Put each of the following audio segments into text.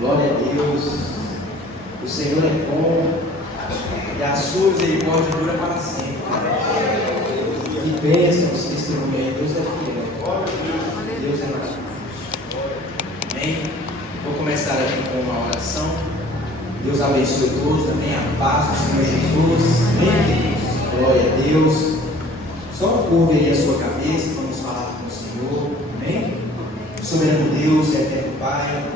Glória a Deus. O Senhor é bom e a sua misericórdia dura para sempre. Que bênçãos que testemunham. Deus é fiel. Deus é maravilhoso. Amém? Vou começar aqui com uma oração. Deus abençoe todos. Também a paz do Senhor Jesus. Amém. Glória a Deus. Só curva aí a sua cabeça. Vamos falar com o Senhor. Amém? Soberano Deus, eterno Pai.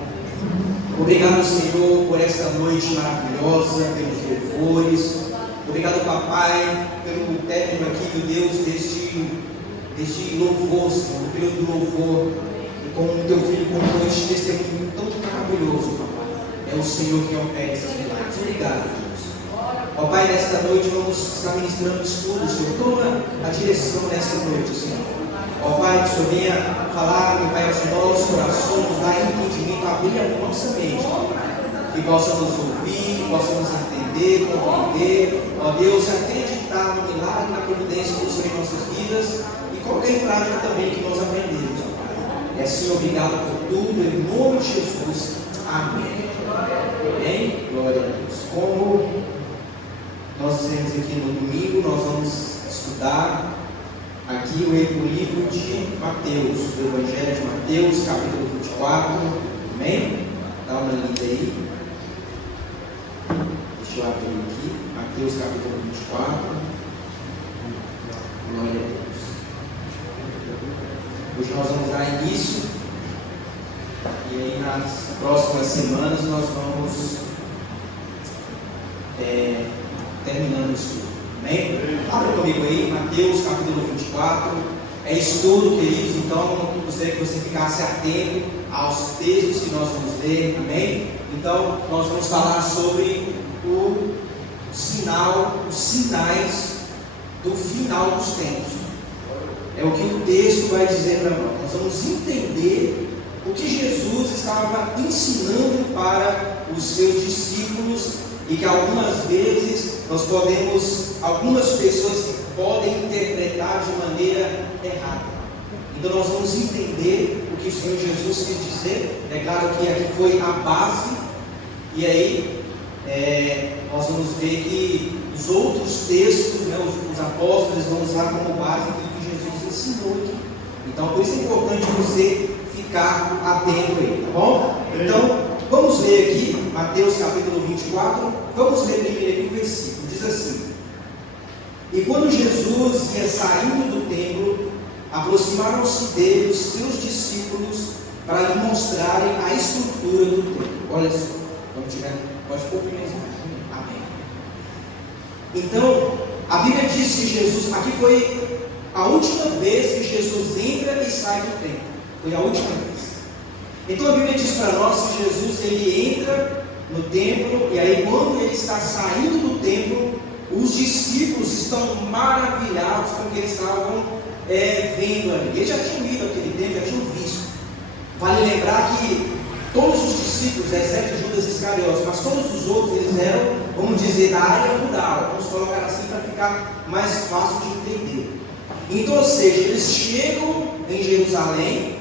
Obrigado, Senhor, por esta noite maravilhosa, pelos louvores. Obrigado, Papai, pelo término aqui, meu Deus, deste louvor, Senhor, pelo do louvor, e como o teu filho contou este testemunho tão maravilhoso, Papai. É o Senhor que opera esses milagres. Obrigado, Deus. Ó Pai, nesta noite vamos estar ministrando estudo, Senhor. Toma a direção nesta noite, Senhor. Ó Pai, que o Senhor venha falar, meu Pai, aos nossos corações, dar entendimento, abrir a nossa mente, que possamos ouvir, que possamos entender, compreender, ó Deus, acreditar no milagre, na providência do Senhor em nossas vidas e colocar em prática também o que nós aprendemos, ó Pai. E assim, obrigado por tudo, em nome de Jesus. Amém. Amém? Glória a Deus. Como nós dizemos aqui no domingo, nós vamos estudar aqui o livro de Mateus, o Evangelho de Mateus, capítulo 24, amém? Dá uma lida aí. Deixa eu abrir aqui, Mateus capítulo 24. Glória a Deus. Hoje nós vamos dar início, e aí nas próximas semanas nós vamos terminando o estudo. Amém? Abra comigo aí, Mateus capítulo 24. É estudo, queridos, então eu gostaria que você ficasse atento aos textos que nós vamos ler. Amém? Então, nós vamos falar sobre o sinal, os sinais do final dos tempos. É o que o texto vai dizer para nós. Nós vamos entender o que Jesus estava ensinando para os seus discípulos e que algumas vezes algumas pessoas podem interpretar de maneira errada. Então nós vamos entender o que o Senhor Jesus quis dizer. É claro que aqui foi a base, e aí nós vamos ver que os outros textos, né, os apóstolos vão usar como base aquilo que Jesus ensinou aqui. Então por isso é importante você ficar atento aí, tá bom? Então vamos ler aqui Mateus capítulo 24, vamos ler primeiro o versículo, diz assim: E quando Jesus ia saindo do templo, aproximaram-se dele os seus discípulos para lhe mostrarem a estrutura do templo. Olha só, quando tiver, pode pôr finalizar. Amém. Então, a Bíblia diz que Jesus, aqui foi a última vez que Jesus entra e sai do templo, foi a última vez. Então a Bíblia diz para nós que Jesus ele entra no templo, e aí quando ele está saindo do templo, os discípulos estão maravilhados com o que eles estavam vendo ali. Eles já tinham ido àquele templo, já tinham visto. Vale lembrar que todos os discípulos, exceto Judas Iscariotes, mas todos os outros eles eram, vamos dizer, da área rural, vamos colocar assim para ficar mais fácil de entender. Então, ou seja, eles chegam em Jerusalém,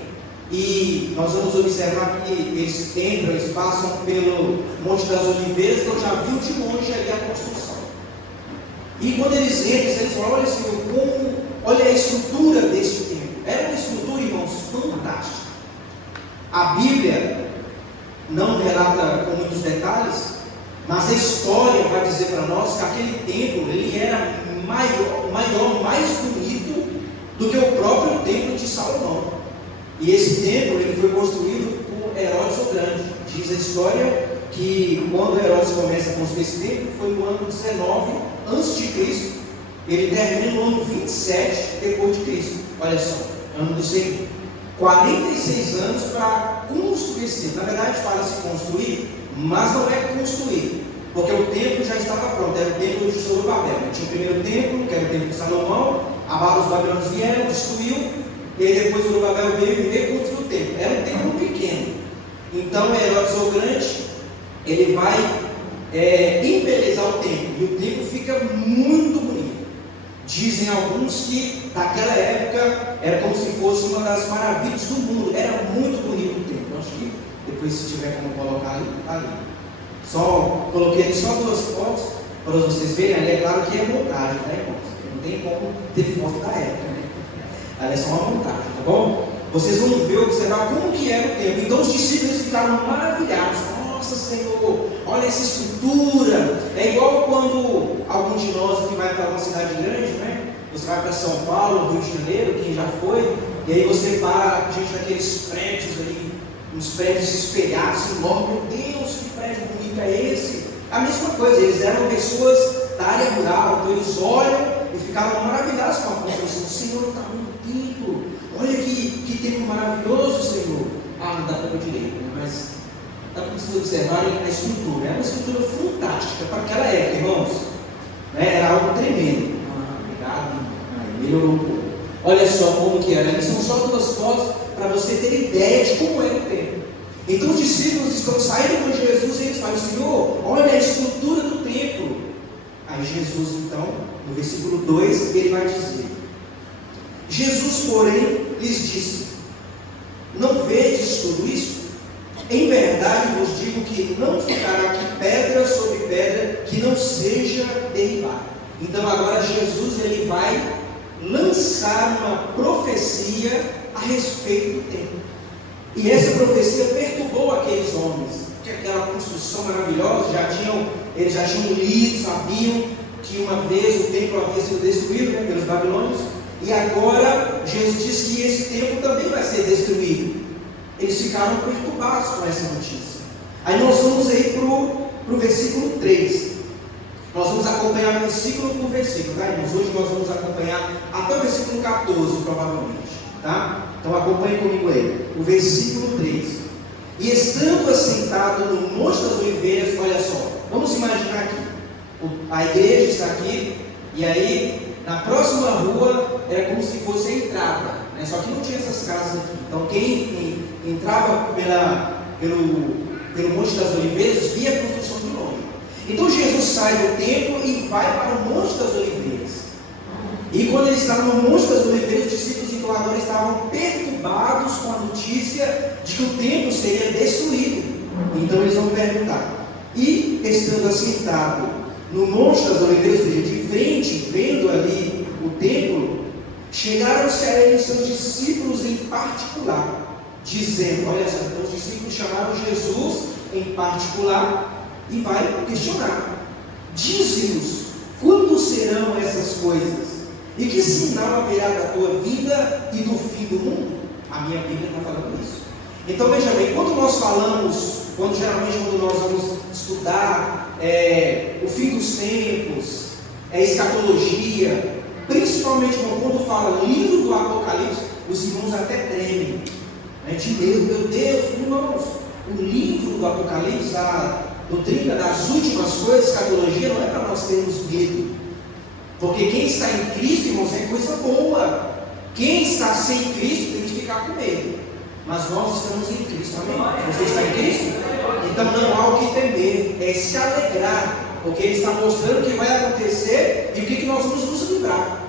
e nós vamos observar que eles entram, eles passam pelo Monte das Oliveiras, então já viu de longe ali a construção. E quando eles entram, eles falam: olha, Senhor, olha a estrutura deste templo. Era uma estrutura, irmãos, fantástica. A Bíblia não relata com muitos detalhes, mas a história vai dizer para nós que aquele templo ele era maior, mais bonito do que o próprio templo de Salomão. E esse templo ele foi construído por Herodes o Grande. Diz a história que quando Herodes começa a construir esse templo, foi no ano 19 a.C. Ele termina no ano 27 depois de Cristo. Olha só, ano do Senhor. 46 anos para construir esse templo. Na verdade, fala-se construir, mas não é construir, porque o templo já estava pronto. Era o templo de Zorobabel. Tinha o primeiro templo, que era o templo de Salomão. Os babilônios vieram, destruiu. E aí depois o Zorobabel veio e reconstruiu o templo. Era um templo pequeno. Então Herodes o Grande, ele vai embelezar o templo. E o templo fica muito bonito. Dizem alguns que naquela época era como se fosse uma das maravilhas do mundo. Era muito bonito o templo. Acho que Depois, se tiver como colocar ali, tá ali. Só coloquei ali só 2 fotos para vocês verem. Ali é claro que é montagem, tá, irmãos? Não tem como ter foto da época, né? Ali é só uma montagem, tá bom? Vocês vão ver, observar como que era o templo. Então os discípulos ficaram maravilhados. Nossa, Senhor, olha essa estrutura. É igual quando algum de nós que vai para uma cidade grande, né? Você vai para São Paulo, Rio de Janeiro, quem já foi, e aí você para diante daqueles prédios ali, uns prédios espelhados, enormes. Meu Deus, que prédio bonito é esse? A mesma coisa, eles eram pessoas da área rural, então eles olham e ficaram maravilhados com a construção. O Senhor está no templo, olha que templo maravilhoso, Senhor. Ah, não dá para ver direito, né? Mas dá para vocês observarem a estrutura. É uma estrutura fantástica para aquela época, irmãos. Né? Era algo tremendo. Obrigado, melhorou um pouco. Olha só como que era. São só 2 fotos para você ter ideia de como era o templo. Então os discípulos estão saindo com Jesus e eles falam: Senhor, olha a estrutura do templo. Aí Jesus, então, no versículo 2, ele vai dizer: Jesus, porém, lhes disse: não vedes tudo isso? Em verdade vos digo que não ficará aqui pedra sobre pedra que não seja derribada. Então agora Jesus ele vai lançar uma profecia a respeito do templo. E essa profecia perturbou aqueles homens, que aquela construção maravilhosa, eles já tinham lido, sabiam que uma vez o templo havia sido destruído, né, pelos babilônios, e agora Jesus diz que esse templo também vai ser destruído. Eles ficaram perturbados com essa notícia. Aí nós vamos aí para o versículo 3. Nós vamos acompanhar versículo por versículo, tá, irmãos? Hoje nós vamos acompanhar até o versículo 14, provavelmente, tá? Então acompanhe comigo aí, o versículo 3. E estando assentado no Monte das Oliveiras, olha só, vamos imaginar aqui, a igreja está aqui, e aí na próxima rua era como se fosse a entrada, né? Só que não tinha essas casas aqui. Então quem entrava pelo Monte das Oliveiras via a construção de longe. Então Jesus sai do templo e vai para o Monte das Oliveiras. E quando ele estava no Monte das Oliveiras, os discípulos então agora estavam perturbados com a notícia de que o templo seria destruído. Então eles vão perguntar: e estando assentado no Monte das Oliveiras, de frente, vendo ali o templo, chegaram-se a ele seus discípulos em particular, dizendo: olha só, então os discípulos chamaram Jesus em particular e vai questionar: dize-nos, quando serão essas coisas? E que sinal haverá da tua vinda e do fim do mundo? A minha Bíblia está falando isso. Então veja bem, quando nós falamos, geralmente quando nós vamos estudar o fim dos tempos, escatologia, principalmente quando fala livro do Apocalipse, os irmãos até tremem, né, de medo. Meu Deus, irmãos, o livro do Apocalipse, a doutrina das últimas coisas, escatologia, não é para nós termos medo. Porque quem está em Cristo, irmãos, é coisa boa. Quem está sem Cristo tem que ficar com medo. Mas nós estamos em Cristo, amém? Você está em Cristo? Então não há o que temer, é se alegrar, porque Ele está mostrando o que vai acontecer e o que nós vamos nos livrar.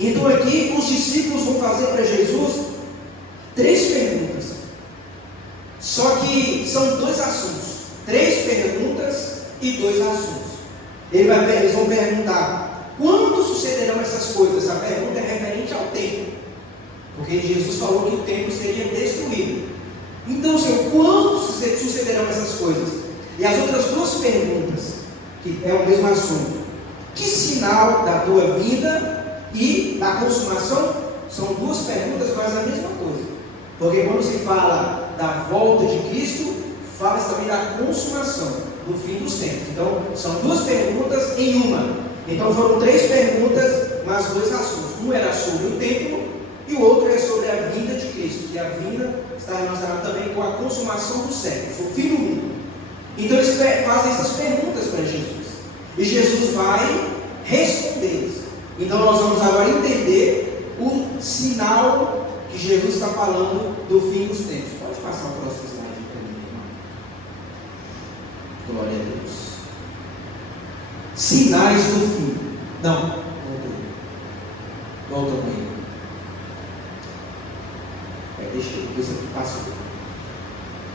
Então aqui os discípulos vão fazer para Jesus 3 perguntas. Só que são 2 assuntos. 3 perguntas e 2 assuntos. Eles vão perguntar: quando sucederão essas coisas? A pergunta é referente ao tempo, porque Jesus falou que o templo seria destruído. Então, Senhor, quando sucederão essas coisas? E as outras 2 perguntas, que é o mesmo assunto: que sinal da tua vinda e da consumação? São 2 perguntas, mas a mesma coisa, porque quando se fala da volta de Cristo, fala-se também da consumação, do fim dos tempos. Então, são 2 perguntas em uma. Então foram 3 perguntas, mas 2 assuntos. Um era sobre o templo e o outro é sobre a vinda de Cristo, que a vinda está relacionada também com a consumação dos séculos, o fim do mundo. Então eles fazem essas perguntas para Jesus, e Jesus vai responder. Então nós vamos agora entender o sinal que Jesus está falando do fim dos tempos. Pode passar o próximo slide para mim, irmão. Glória a Deus. Sinais do fim. Não, voltou comigo. Deixa eu ver se passou.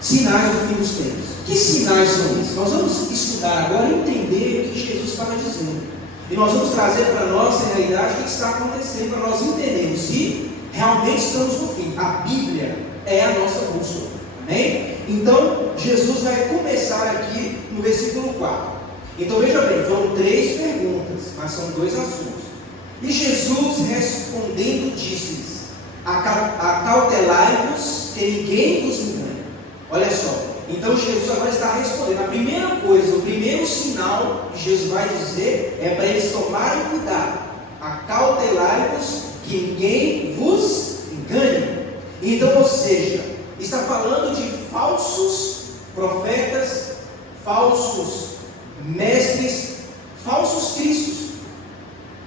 Sinais do fim dos tempos. Que sinais são esses? Nós vamos estudar agora e entender o que Jesus estava dizendo. E nós vamos trazer para a nossa realidade o que está acontecendo, para nós entendermos se realmente estamos no fim. A Bíblia é a nossa bússola. Amém? Então, Jesus vai começar aqui no versículo 4. Então, veja bem, foram 3 perguntas, mas são 2 assuntos. E Jesus respondendo disse-lhes: acautelai-vos que ninguém vos engane. Olha só, então Jesus agora está respondendo. A primeira coisa, o primeiro sinal que Jesus vai dizer é para eles tomarem cuidado. Acautelai-vos que ninguém vos engane. Então, ou seja, está falando de falsos profetas, falsos mestres, falsos cristos.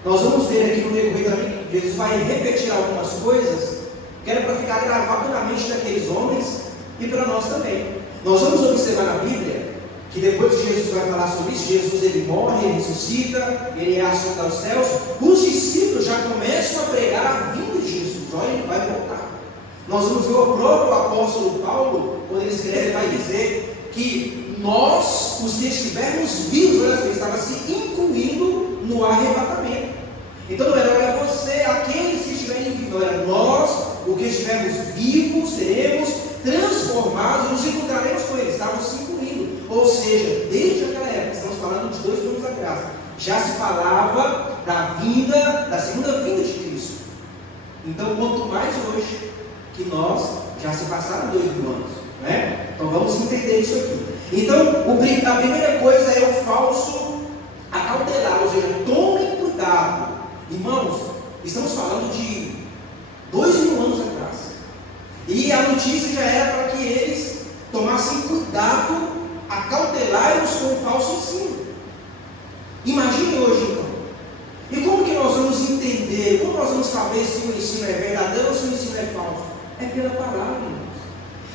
Nós vamos ver aqui no decorrer também, Jesus vai repetir algumas coisas, que era para ficar gravado na mente daqueles homens e para nós também. Nós vamos observar na Bíblia, que depois que Jesus vai falar sobre isso, Jesus ele morre, ele ressuscita, ele é assunto aos céus, os discípulos já começam a pregar a vinda de Jesus. Olha, ele vai voltar. Nós vamos ver o próprio apóstolo Paulo, quando ele escreve, ele vai dizer que nós, os que estivermos vivos, olha só, ele estava se incluindo no arrebatamento. Então não era você, aqueles que estiverem vivos, era nós, os que estivermos vivos, seremos transformados, nos encontraremos com ele, estávamos se incluindo. Ou seja, desde aquela época, estamos falando de 2 mil anos atrás, já se falava da segunda vinda de Cristo. Então, quanto mais hoje, que nós já se passaram 2 mil anos, né? Então vamos entender isso aqui. Então, a primeira coisa é o falso acautelar, ou seja, tomem cuidado. Irmãos, estamos falando de 2 mil anos atrás. E a notícia já era para que eles tomassem cuidado, acautelar-nos com o falso ensino. Imagine hoje, então. E como que nós vamos entender, como nós vamos saber se o ensino é verdadeiro ou se o ensino é falso? É pela palavra, irmãos.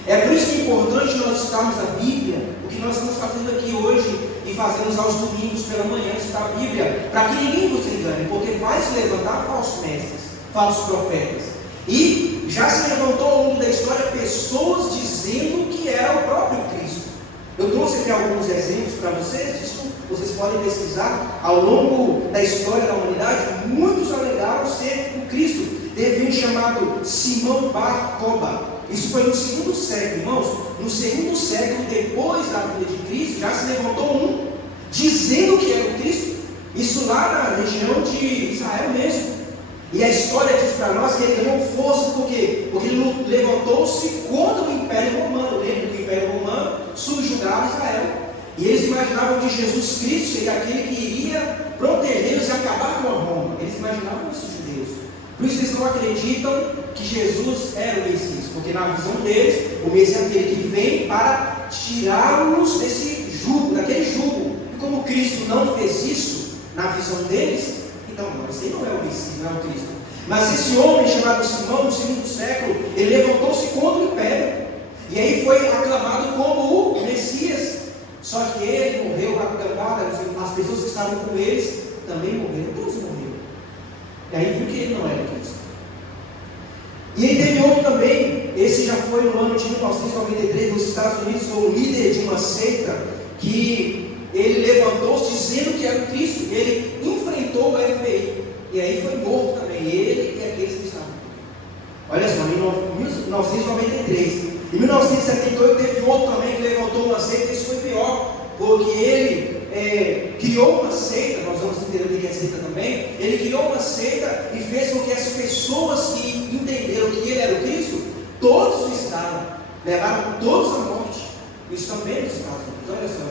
É por isso que é importante nós estudarmos a Bíblia, o que nós estamos fazendo aqui hoje e fazemos aos domingos pela manhã, estudar a Bíblia, para que ninguém vos engane, porque vai se levantar falsos mestres, falsos profetas. E já se levantou ao longo da história pessoas dizendo que era o próprio Cristo. Eu trouxe aqui alguns exemplos para vocês, isso vocês podem pesquisar. Ao longo da história da humanidade, muitos alegaram ser o Cristo. Teve um chamado Simão Bar Kokhba. Isso foi no 2º século, irmãos. No 2º século, depois da vinda de Cristo, já se levantou um dizendo que era o Cristo. Isso lá na região de Israel mesmo. E a história diz para nós que ele ganhou força, por quê? Porque ele levantou-se contra o Império Romano. Lembra que o Império Romano subjugava Israel. E eles imaginavam que Jesus Cristo seria aquele que iria protegê-los e acabar com a Roma. Eles imaginavam isso, judeus. Por isso eles não acreditam que Jesus era o Messias, porque na visão deles, o Messias é aquele que vem para tirá-los desse jugo, daquele jugo. E como Cristo não fez isso, na visão deles, então não, esse não é o Messias, não é o Cristo. Mas esse homem chamado Simão, no 2º século, ele levantou-se contra o Império. E aí foi aclamado como o Messias. Só que ele morreu aclamado, as pessoas que estavam com eles também morreram, todos morreram. E aí viu que ele não era Cristo. E aí teve outro também, esse já foi no ano de 1993, nos Estados Unidos, foi o líder de uma seita que ele levantou-se dizendo que era o Cristo. Ele enfrentou o FBI. E aí foi morto também, ele e aqueles que estavam. Olha só, em 1993. Em 1978 teve outro também que levantou uma seita. Isso foi pior, porque ele criou uma seita. Nós vamos entender o que é seita também. Ele criou uma seita e fez com que as pessoas que entenderam que ele era o Cristo, todos suicidaram, levaram todos à morte. Isso também nos Estados Unidos. Olha só,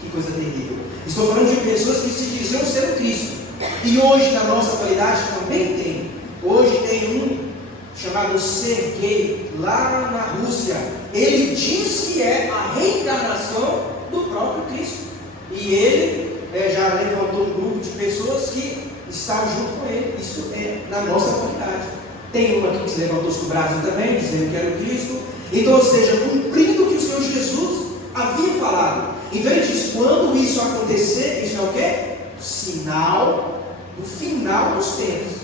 que coisa terrível. Estou falando de pessoas que se diziam ser o Cristo. E hoje, na nossa atualidade, também tem. Hoje tem um chamado Sergei, lá na Rússia. Ele diz que é a reencarnação do próprio Cristo. E ele já levantou um grupo de pessoas que estavam junto com ele. Isso é na nossa atualidade. Tem um aqui que se levantou do Brasil também, dizendo que era o Cristo. Então, ou seja, cumprindo o que o Senhor Jesus havia falado. Então ele diz, quando isso acontecer, isso é o quê? Sinal do final dos tempos.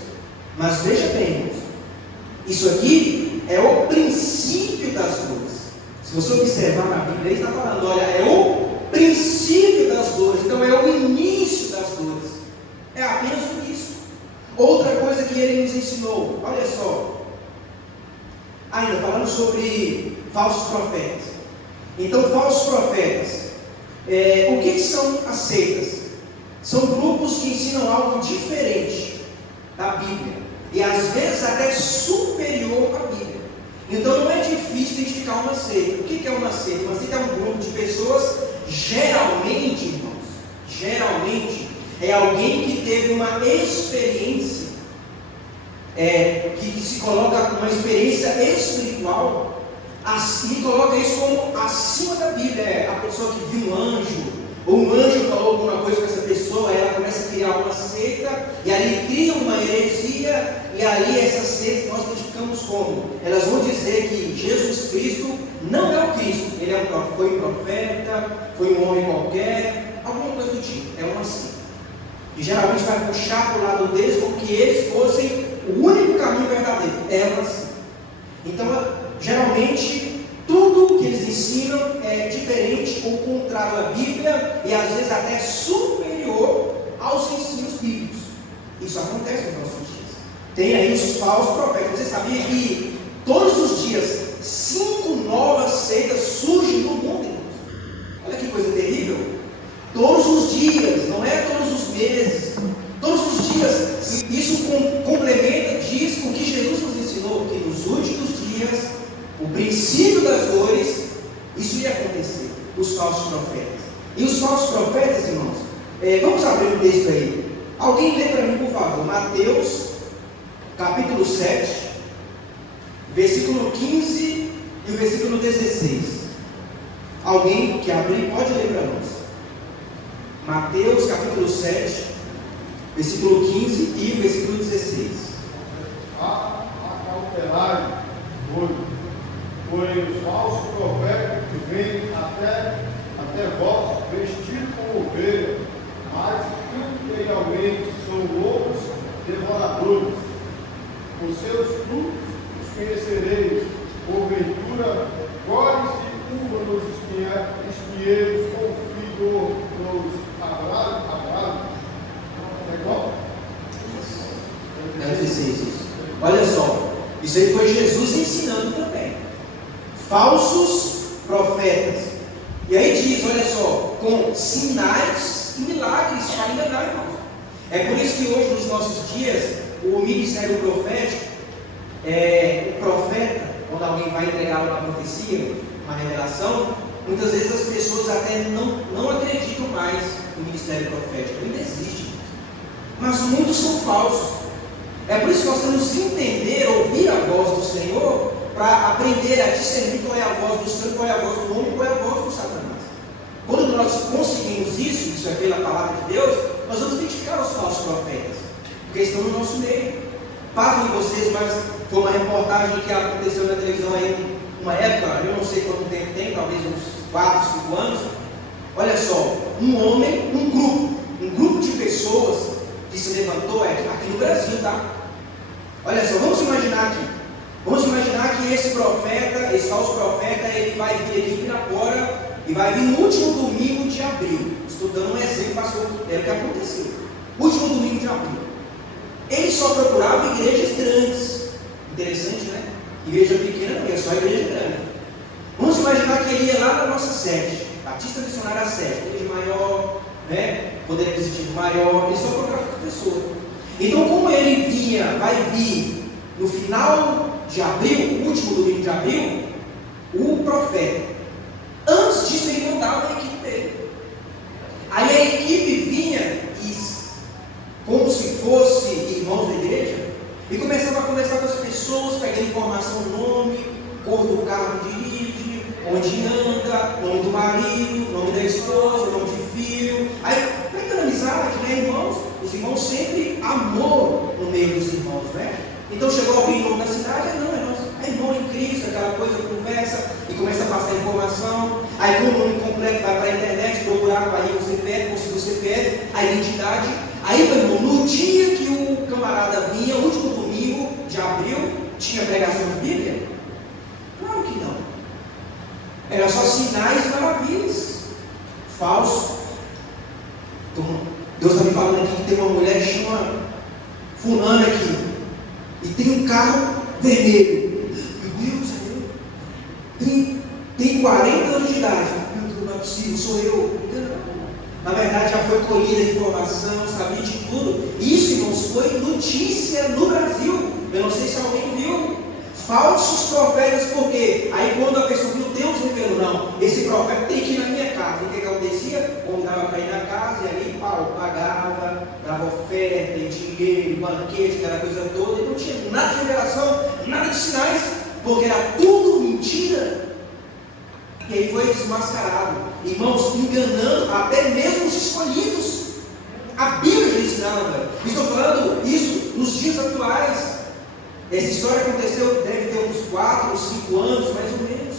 Mas veja bem, irmãos, isso aqui é o princípio das coisas. Se você observar na Bíblia, ele está falando, olha, é o princípio das dores, então é o início das dores. É apenas por isso. Outra coisa que ele nos ensinou, olha só, ainda falando sobre falsos profetas. Então, falsos profetas, o que são as seitas? São grupos que ensinam algo diferente da Bíblia, e às vezes até superior à Bíblia. Então não é difícil identificar uma seita. O que é uma seita? Uma seita é um grupo de pessoas, geralmente, irmãos, geralmente é alguém que teve uma experiência, que se coloca uma experiência espiritual, e coloca isso como acima da Bíblia. A pessoa que viu um anjo, ou um anjo falou alguma coisa com essa pessoa, ela começa a criar uma seita, e ali cria uma heresia, e ali essa seita nós identificamos como? Elas vão dizer que Jesus Cristo não é o Cristo, ele foi um profeta, foi um homem qualquer, alguma coisa do tipo, é uma seita. E geralmente vai puxar para o lado deles como que eles fossem o único caminho verdadeiro, é uma seita. Então, geralmente, tudo que eles ensinam é diferente ou contrário à Bíblia e às vezes até superior aos ensinos bíblicos. Isso acontece nos nossos dias. Tem aí os falsos profetas. Você sabia que todos os dias 5 novas seitas surgem no mundo, irmãos? Olha que coisa terrível. Todos os dias, não é todos os meses, todos os dias. Isso complementa, diz o que Jesus nos ensinou, que nos últimos dias, o princípio das dores, isso ia acontecer, os falsos profetas. E os falsos profetas, irmãos, vamos abrir o texto aí. Alguém lê para mim, por favor, Mateus, capítulo 7, versículo 15 e o versículo 16. Alguém que abrir, pode ler para nós. Mateus, capítulo 7, versículo 15 e o versículo 16. Acautelai, pois os falsos profetas que vêm até vós vestidos como ovelha, mas interiormente são lobos devoradores. Por seus frutos os conhecereis. Porventura, colhe-se uva nos espinheiros, ou figo nos abrados? É igual? É 16 isso. Olha só, isso aí foi Jesus ensinando também. Falsos profetas. E aí diz, olha só, com sinais e milagres ainda dá, irmãos. É por isso que hoje, nos nossos dias, o ministério profético, o profeta, quando alguém vai entregar uma profecia, uma revelação, muitas vezes as pessoas até não acreditam mais no ministério profético, ainda existe. Mas muitos são falsos. É por isso que nós temos que entender, ouvir a voz do Senhor, para aprender a discernir qual é a voz do Senhor, qual é a voz do homem, qual é a voz do Satanás. Quando nós conseguimos isso é pela palavra de Deus, nós vamos identificar os falsos profetas, porque estão no nosso meio. Pasmem vocês, mas foi uma reportagem que aconteceu na televisão aí, uma época, eu não sei quanto tempo tem, talvez uns 4, 5 anos. Olha só, um homem, um grupo de pessoas que se levantou aqui no Brasil, tá? Olha só, vamos imaginar aqui. Vamos imaginar que esse profeta, esse falso profeta, ele vai vir aqui em Pirapora e vai vir no último domingo de abril. Estou dando um exemplo, pastor, é o que aconteceu. Último domingo de abril. Ele só procurava igrejas grandes. Interessante, né? Igreja pequena não é só igreja grande. Vamos imaginar que ele ia lá na nossa sede, Batista Missionária 7, igreja maior, né? Poder aquisitivo maior, ele só procurava as pessoas. Então, como ele vai vir no final de abril, o último domingo de abril, o profeta, antes disso ele mandava a equipe dele. Aí a equipe vinha como se fosse irmãos da igreja, e começava a conversar com as pessoas, pegando informação, nome, cor do carro que dirige, onde anda, nome do marido, nome da esposa, nome de filho. Aí, pegando amizade, né, irmãos? Os irmãos sempre amor no meio dos irmãos, né? Então chegou alguém novo na cidade, é irmão em Cristo, aquela coisa, conversa, e começa a passar informação. Aí, com o nome completo, vai para a internet, procurar para ir o CPF, conseguir o CPF, a identidade. Aí, meu irmão, no dia que o camarada vinha, o último domingo de abril, tinha pregação de Bíblia? Claro que não. sinais e maravilhas. Falso. Então, Deus está me falando aqui que tem uma mulher que chama fulana aqui, e tem um carro vermelho. Meu Deus, tem 40 anos de idade. Meu Deus, não é possível, sou eu. Na verdade, já foi colhida a informação, sabia de tudo. Isso, irmãos, foi notícia no Brasil. Eu não sei se alguém viu. Falsos profetas, por quê? Aí quando a pessoa viu, Deus revelou, não, esse profeta tem que ir na minha casa. O que acontecia? Convidava para ir na casa e ali, pagava, dava oferta, dinheiro, banquete, aquela coisa toda, e não tinha nada de revelação, nada de sinais, porque era tudo mentira. E aí foi desmascarado, irmãos, enganando até mesmo os escolhidos. A Bíblia já ensinava. Estou falando isso nos dias atuais. Essa história aconteceu, deve ter uns 4 ou 5 anos, mais ou menos.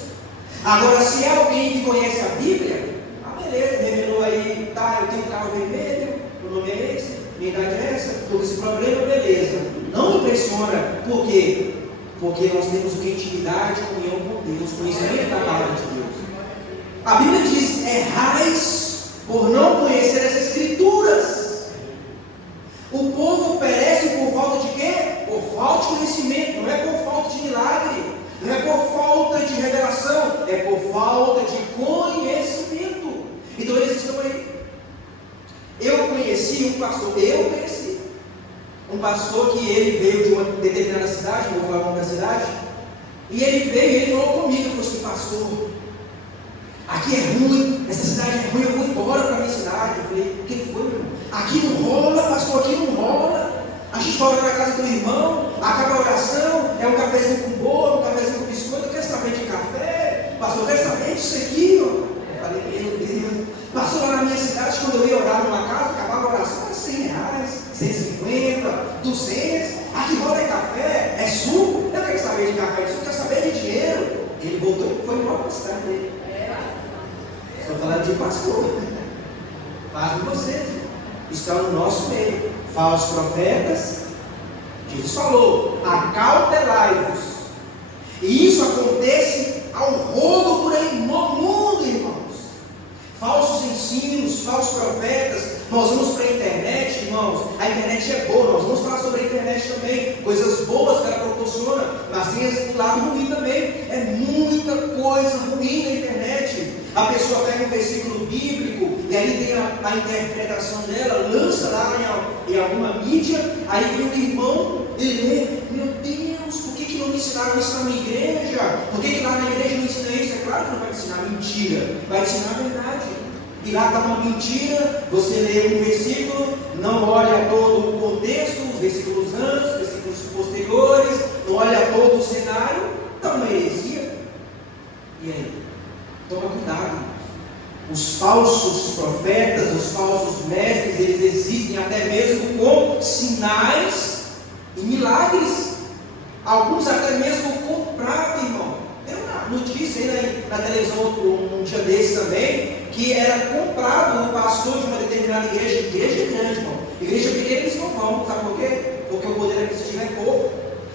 Agora, se é alguém que conhece a Bíblia, beleza, revelou aí, tá, eu tenho um carro vermelho, o nome é esse, minha idade é essa, todo esse problema, beleza. Não impressiona, por quê? Porque nós temos o que? Intimidade, comunhão com Deus, conhecimento da palavra de Deus. A Bíblia diz: errais por não conhecer as Escrituras. O povo perece por falta de quê? Por falta de conhecimento, não é por falta de milagre, não é por falta de revelação, é por falta de conhecimento. Então eles estão aí. Eu conheci um pastor que ele veio de uma determinada cidade, não vou falar o nome da cidade, e ele veio e ele falou comigo, ele falou assim: pastor, aqui é ruim, essa cidade é ruim, eu vou embora para a minha cidade. Eu falei: o que foi, meu irmão? Aqui não rola, pastor, aqui não rola. A gente volta na casa do irmão, acaba a oração, é um cafezinho com bolo, um cafezinho com biscoito, quer saber de café? Pastor, quer saber disso aqui? Eu falei: meu Deus. Pastor, lá na minha cidade, quando eu ia orar numa casa, acabava a oração, era R$100, 150, 200. Aqui rola é café, é suco. Eu quero saber de café, eu quero saber de dinheiro. Ele voltou e foi embora para a cidade dele. Estou falando de pastor. Faz vocês. Estão no nosso meio. Falsos profetas. Jesus falou: acautelai-vos. E isso acontece ao rodo por aí no mundo, irmãos. Falsos ensinos, falsos profetas. Nós vamos para a internet, irmãos. A internet é boa, nós vamos falar sobre a internet também. Coisas boas que ela proporciona, mas tem esse lado ruim também. É muita coisa ruim na internet. A pessoa pega um versículo bíblico e aí tem a interpretação dela, lança lá em alguma mídia, aí vem o irmão e lê: meu Deus, por que não me ensinaram isso na minha igreja? Por que lá na igreja não ensina isso? É claro que não vai ensinar mentira, vai ensinar a verdade. E lá está uma mentira, você lê um versículo, não olha todo o contexto, os versículos antes, os versículos posteriores, não olha todo o cenário, está uma heresia. E aí? Toma cuidado. Os falsos profetas, os falsos mestres, eles existem até mesmo com sinais e milagres. Alguns até mesmo comprados, irmão. Tem uma notícia aí na televisão um dia desse também, que era comprado o pastor de uma determinada igreja. Igreja grande, irmão. Igreja pequena eles não vão, sabe por quê? Porque o poder aquisitivo é pouco.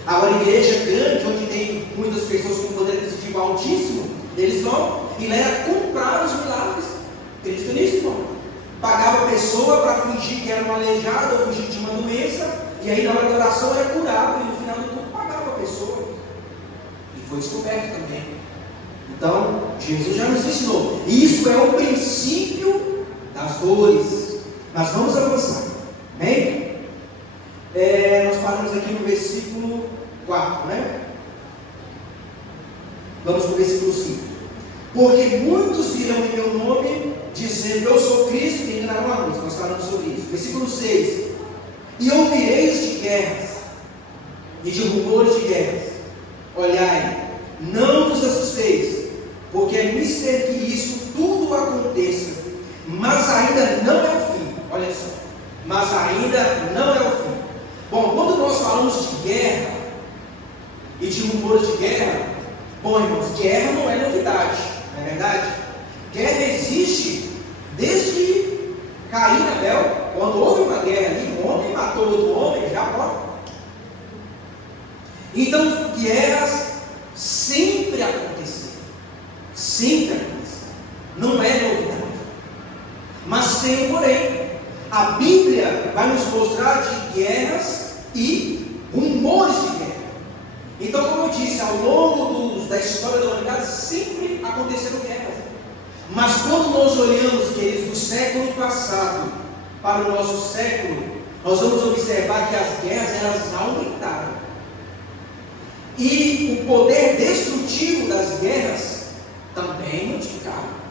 Agora, igreja grande, onde tem muitas pessoas com poder aquisitivo altíssimo, eles vão. E lá era comprar os milagres. Acredita nisso, irmão? Pagava a pessoa para fingir que era um aleijado ou fingir que tinha uma doença, e aí na hora da oração era curado, e no final do tudo pagava a pessoa. E foi descoberto também. Então, Jesus já nos ensinou. Isso é o princípio das dores. Mas vamos avançar. Amém? Nós paramos aqui no versículo 4, né? Vamos para o versículo 5. Porque muitos virão em meu nome, dizendo: eu sou Cristo, e enganarão a muitos. Nós falamos sobre isso. Versículo 6. E ouvireis de guerras, e de rumores de guerras. Olhai, não vos assusteis, porque é mister que isso tudo aconteça, mas ainda não é o fim. Olha só. Mas ainda não é o fim. Bom, quando nós falamos de guerra, e de rumores de guerra, bom, irmãos, guerra não é novidade. Não é verdade? Guerra existe desde Caim e Abel. Quando houve uma guerra ali, um homem matou outro homem, já morre. Então, guerras sempre aconteceram. Sempre aconteceram. tem um porém. A Bíblia vai nos mostrar de guerras e rumores de guerra. Então, como eu disse, ao longo da história da humanidade sempre aconteceram guerras. Mas quando nós olhamos, queridos, do século passado para o nosso século, nós vamos observar que as guerras elas aumentaram. E o poder destrutivo das guerras também multiplicaram.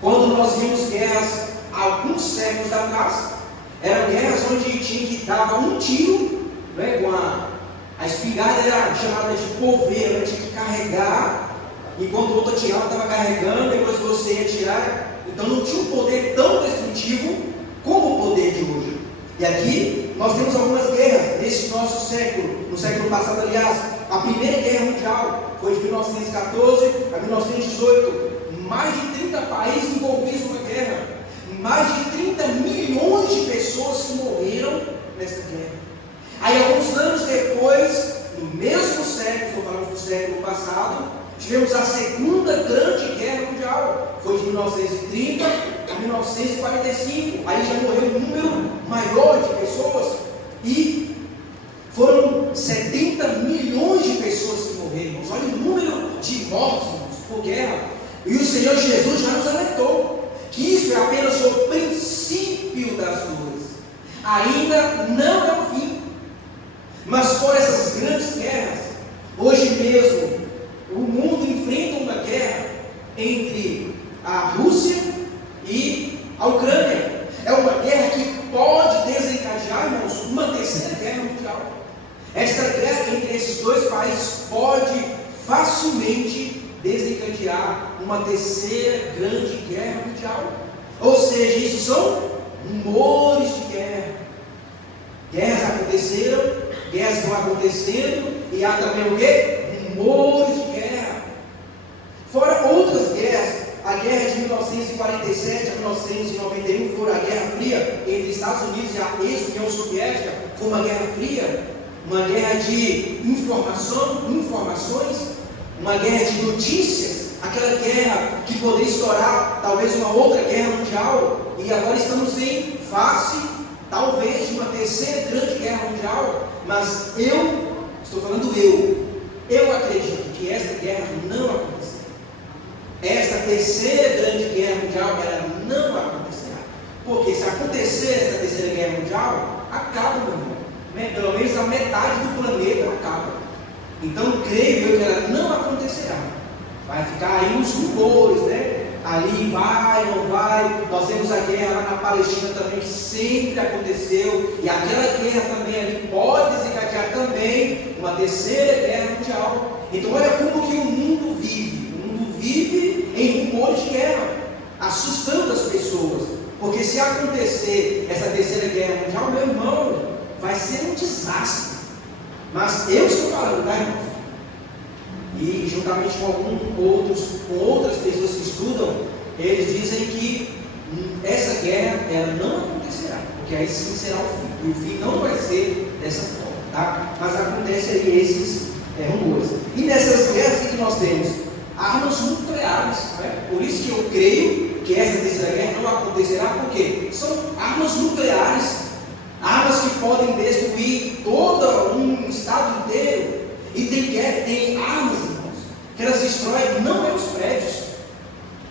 Quando nós vimos guerras alguns séculos atrás, eram guerras onde tinha que dar um tiro, né, com a espingarda era chamada de polveira, né, tinha que carregar, e quando o outro atirava, estava carregando, depois você ia atirar. Então não tinha um poder tão destrutivo como o poder de hoje. E aqui nós temos algumas guerras nesse nosso século, no século passado, aliás. A Primeira Guerra Mundial foi de 1914 a 1918. Mais de 30 países envolvidos numa guerra. Mais de 30 milhões de pessoas que morreram nessa guerra. Aí, alguns anos depois, no mesmo século, estou falando do século passado, tivemos a Segunda Grande Guerra Mundial. Foi de 1930 a 1945. Aí já morreu um número maior de pessoas. E foram 70 milhões de pessoas que morreram. Olha o número de mortos por guerra. E o Senhor Jesus já nos alertou que isso é apenas o princípio das dores. Ainda não é o fim. Mas por essas grandes guerras, hoje mesmo, o mundo enfrenta uma guerra entre a Rússia e a Ucrânia. É uma guerra que pode desencadear, irmãos, uma terceira guerra mundial. Esta guerra entre esses dois países pode facilmente desencadear uma terceira grande guerra mundial. Ou seja, isso são rumores de guerra. Guerras aconteceram, guerras estão acontecendo, e há também o quê? Rumores de guerra. Fora outras guerras, a guerra de 1947 a 1991 foi a Guerra Fria entre Estados Unidos e a ex-União Soviética, foi uma guerra fria, uma guerra de informações, uma guerra de notícias, aquela guerra que poderia estourar talvez uma outra guerra mundial, e agora estamos em face, talvez, de uma terceira grande guerra mundial. Mas eu acredito que esta guerra não aconteceu. Esta terceira grande guerra mundial, ela não acontecerá. Porque se acontecer essa terceira guerra mundial, acaba, meu irmão. Pelo menos a metade do planeta acaba. Então, creio eu que ela não acontecerá. Vai ficar aí uns rumores, né? Ali vai, não vai. Nós temos a guerra lá na Palestina também, que sempre aconteceu. E aquela guerra também ali pode desencadear também uma terceira guerra mundial. Então, olha como que o mundo vive. O mundo vive em rumores de guerra, assustando as pessoas. Porque se acontecer essa terceira guerra mundial, meu irmão, vai ser um desastre. Mas eu estou falando, tá, irmãos? E juntamente com outras pessoas que estudam, eles dizem que essa guerra ela não acontecerá, porque aí sim será o fim. E o fim não vai ser dessa forma, tá? Mas acontece aí esses rumores. E nessas guerras que nós temos armas nucleares, né? Por isso que eu creio que essa terceira guerra não acontecerá, porque são armas nucleares. Armas que podem destruir todo um estado inteiro. E tem armas, irmãos, que elas destroem não é os prédios,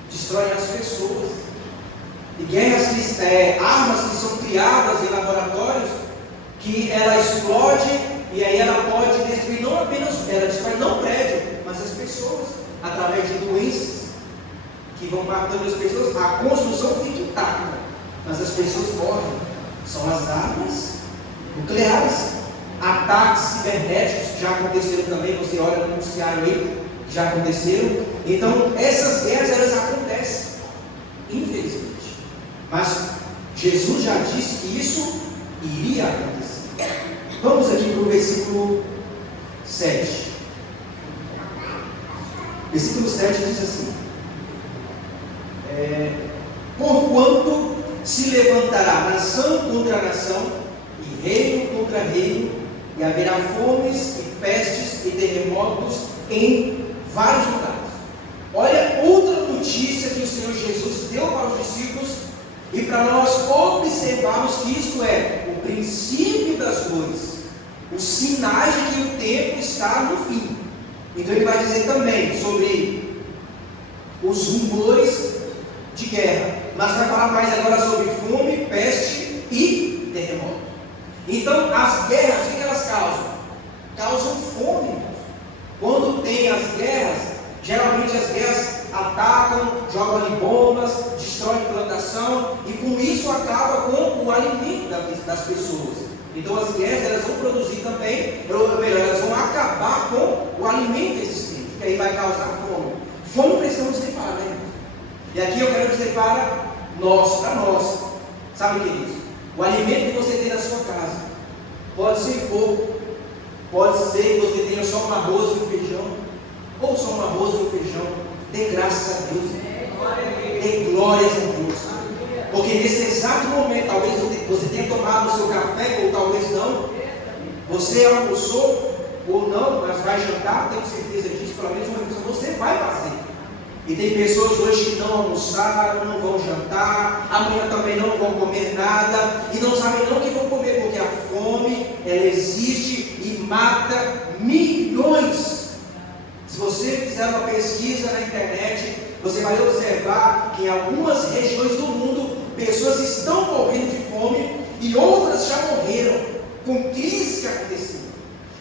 destroem as pessoas. E guerras armas que são criadas em laboratórios, que ela explode e aí ela pode destruir não apenas, ela destrói não o prédio, mas as pessoas, através de doenças que vão matando as pessoas. A construção fica intacta, mas as pessoas morrem. São as armas nucleares. Ataques cibernéticos já aconteceram também. Você olha no noticiário aí, já aconteceram. Então essas guerras elas acontecem, infelizmente. Mas Jesus já disse que isso iria acontecer. Vamos aqui para o versículo 7. Versículo 7 diz assim: porquanto se levantará nação contra nação, e reino contra reino, e haverá fomes, e pestes, e terremotos em vários lugares. Olha outra notícia que o Senhor Jesus deu para os discípulos, e para nós observarmos que isto é o princípio das dores, os sinais de que o tempo está no fim. Então ele vai dizer também sobre os rumores de guerra, mas vai falar mais agora sobre fome, peste e terremoto. Então as guerras, o que elas causam? Causam fome, irmãos. Quando tem as guerras, geralmente as guerras atacam, jogam ali bombas, destroem plantação, e com isso acaba com o alimento das pessoas. Então as guerras elas vão produzir também, ou melhor, elas vão acabar com o alimento existente, que aí vai causar fome. Fome precisamos nem falar, né? E aqui eu quero dizer para nós, sabe o que é isso? O alimento que você tem na sua casa pode ser pouco, pode ser que você tenha só um arroz e um feijão, ou só um arroz e um feijão. Dê graças a Deus, dê glórias a Deus, porque nesse exato momento, talvez você tenha tomado o seu café, ou talvez não, você almoçou ou não, mas vai jantar, tenho certeza disso, pelo menos uma refeição você vai fazer. E tem pessoas hoje que não almoçaram, não vão jantar, amanhã também não vão comer nada, e não sabem não o que vão comer, porque a fome, ela existe e mata milhões. Se você fizer uma pesquisa na internet, você vai observar que em algumas regiões do mundo, pessoas estão morrendo de fome e outras já morreram, com crises que aconteceram.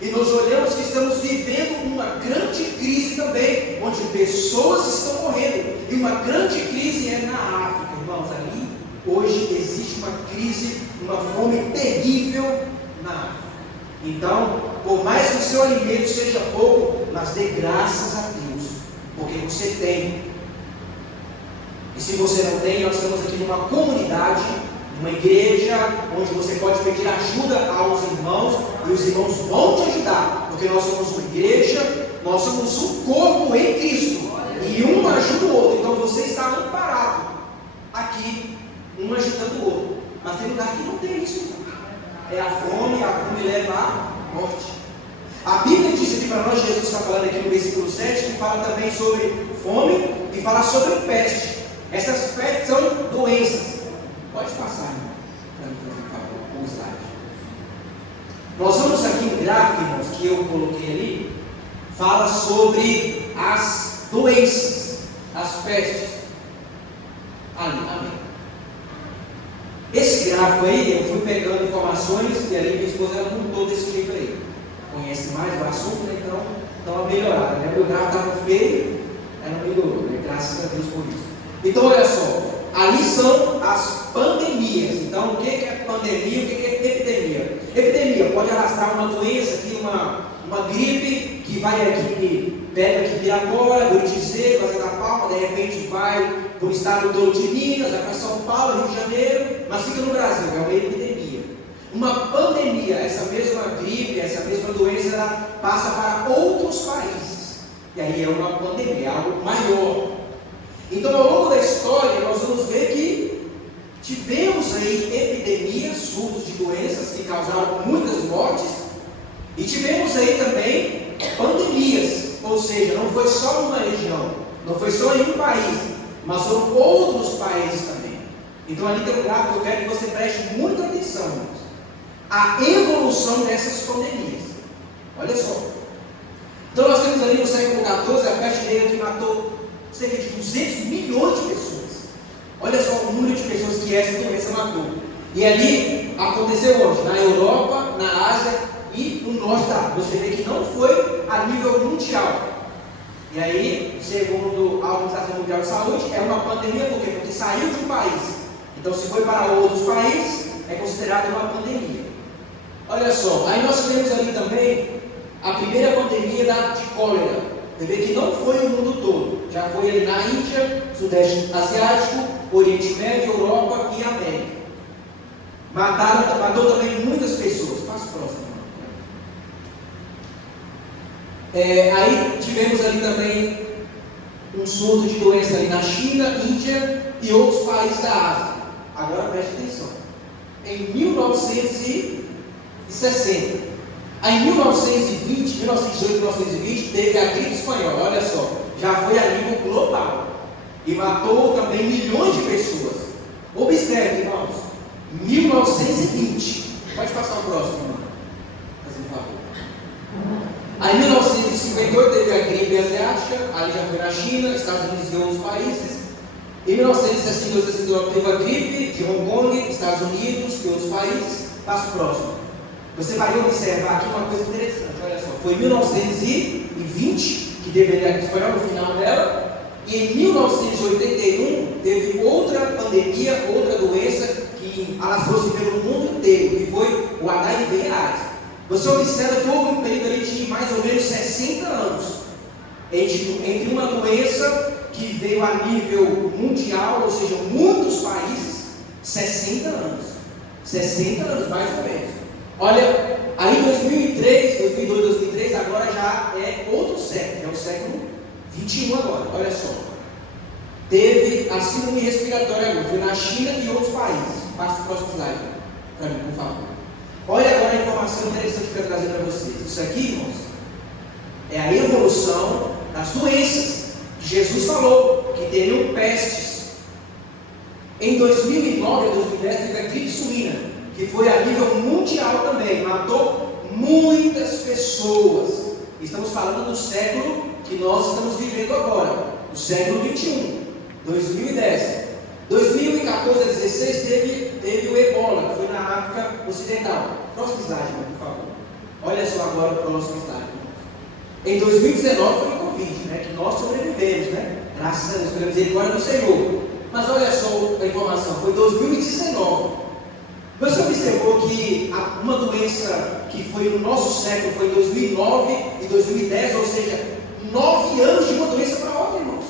E nós olhamos que estamos vivendo uma grande crise também, onde pessoas estão morrendo. E uma grande crise é na África, irmãos. Ali, hoje, existe uma crise, uma fome terrível na África. Então, por mais que o seu alimento seja pouco, mas dê graças a Deus, porque você tem. E se você não tem, nós estamos aqui numa comunidade, uma igreja, onde você pode pedir ajuda aos irmãos, e os irmãos vão te ajudar, porque nós somos uma igreja, nós somos um corpo em Cristo, e um ajuda o outro. Então você está amparado aqui, um ajudando o outro. Mas tem lugar que não tem isso, irmão. É a fome leva à morte. A Bíblia diz aqui para nós, Jesus está falando aqui no versículo 7, que fala também sobre fome e fala sobre peste. Essas pestes são doenças. Pode passar, irmão, por favor, com o slide. Nós vamos aqui no gráfico, irmãos, que eu coloquei ali, fala sobre as doenças, as pestes. Ali, amém. Esse gráfico aí, eu fui pegando informações e ali minha esposa ela montou desse jeito aí. Conhece mais o assunto, né? Então dá uma melhorada, né? Meu gráfico estava feio, ela melhorou, né? Graças a Deus por isso. Então olha só, ali são as pandemias. Então o que é pandemia, o que é epidemia? Epidemia pode arrastar uma doença, aqui, uma gripe que vai aqui, pega aqui Pirapora, Buritizeiro, Fazenda Palma, de repente vai para o estado todo de Minas, vai para São Paulo, Rio de Janeiro, mas fica no Brasil, é uma epidemia. Uma pandemia, essa mesma gripe, essa mesma doença, ela passa para outros países. E aí é uma pandemia, é algo maior. Então, ao longo da história, nós vamos ver que tivemos aí epidemias, surtos de doenças que causaram muitas mortes, e tivemos aí também pandemias, ou seja, não foi só numa região, não foi só em um país, mas foram outros países também. Então ali tem um gráfico que eu quero que você preste muita atenção, irmãos. A evolução dessas pandemias. Olha só. Então nós temos ali no século XIV a peste negra que matou cerca de 200 milhões de pessoas. Olha só o número de pessoas que essa doença matou. E ali aconteceu onde? Na Europa, na Ásia e no norte da África. Você vê que não foi a nível mundial. E aí, segundo a Organização Mundial de Saúde, é uma pandemia por quê? Porque saiu de um país. Então, se foi para outros países, é considerado uma pandemia. Olha só, aí nós temos ali também a primeira pandemia de cólera. Você vê que não foi o mundo todo. Já foi ali na Índia, Sudeste Asiático, Oriente Médio, Europa e América. Matou também muitas pessoas. Faz próximo. Aí tivemos ali também um surto de doença ali na China, Índia e outros países da Ásia. Agora preste atenção. Em 1960, aí em 1920, 1918, 1920, teve a gripe espanhola. Olha só, já foi a nível global e matou também milhões de pessoas. Observe, 1920. Pode passar o próximo, irmão. Fazendo favor. Aí em 1958 teve a gripe asiática, ali já foi na China, Estados Unidos e outros países. Em 1962 e 69 teve a gripe de Hong Kong, Estados Unidos e outros países. Passa o próximo. Você vai observar aqui uma coisa interessante, olha só. Foi em 1920 que teve a gripe espanhola no final dela. E em 1981 teve outra pandemia, outra doença que alastrou-se pelo mundo inteiro, que foi o HIV/AIDS. Você observa que houve um período ali de mais ou menos 60 anos entre uma doença que veio a nível mundial, ou seja, muitos países, 60 anos. 60 anos, mais ou menos. Olha, aí 2003, 2002, 2003, agora já é outro século, é o século 21 agora, olha só. Teve a síndrome respiratória agora, foi na China e outros países. Passa o próximo slide para mim, por favor. Olha agora a informação interessante que eu quero trazer para vocês. Isso aqui, irmãos, é a evolução das doenças que Jesus falou, que teriam pestes. Em 2009 a 2010 teve a gripe suína, que foi a nível mundial também, matou muitas pessoas. Estamos falando do século que nós estamos vivendo agora, o século 21, 2010. 2014 a 2016 teve o Ebola, que foi na África Ocidental. Próximo slide, por favor. Olha só agora o próximo slide. Em 2019 foi o Covid, né, que nós sobrevivemos, né? Graças a Deus, pela misericórdia do Senhor. Mas olha só a informação, foi 2019. Você observou que uma doença que foi no nosso século foi em 2009 e 2010, ou seja, 9 anos de uma doença para outra, irmãos.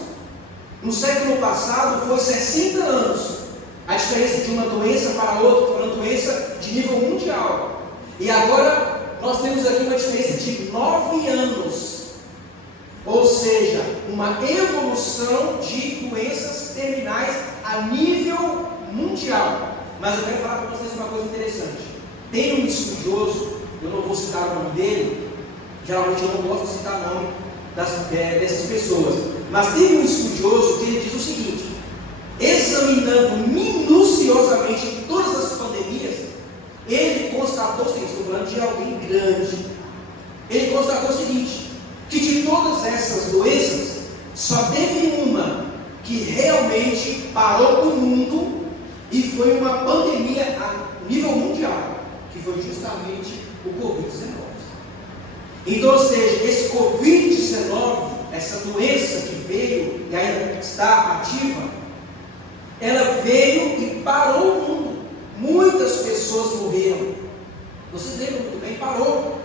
No século passado foi 60 anos a diferença de uma doença para outra, que foi uma doença de nível mundial. E agora nós temos aqui uma diferença de 9 anos. Ou seja, uma evolução de doenças terminais a nível mundial. Mas eu quero falar para vocês uma coisa interessante. Tem um estudioso, eu não vou citar o nome dele, geralmente eu não gosto de citar o nome dessas pessoas, mas tem um estudioso que ele diz o seguinte: examinando minuciosamente todas as pandemias, ele constatou o seguinte, estou falando de alguém grande, ele constatou o seguinte, que de todas essas doenças, só teve uma que realmente parou o mundo e foi uma pandemia a nível mundial, que foi justamente o Covid-19. Então, ou seja, esse Covid-19, essa doença que veio e ainda está ativa, ela veio e parou o mundo. Muitas pessoas morreram. Vocês lembram muito bem, parou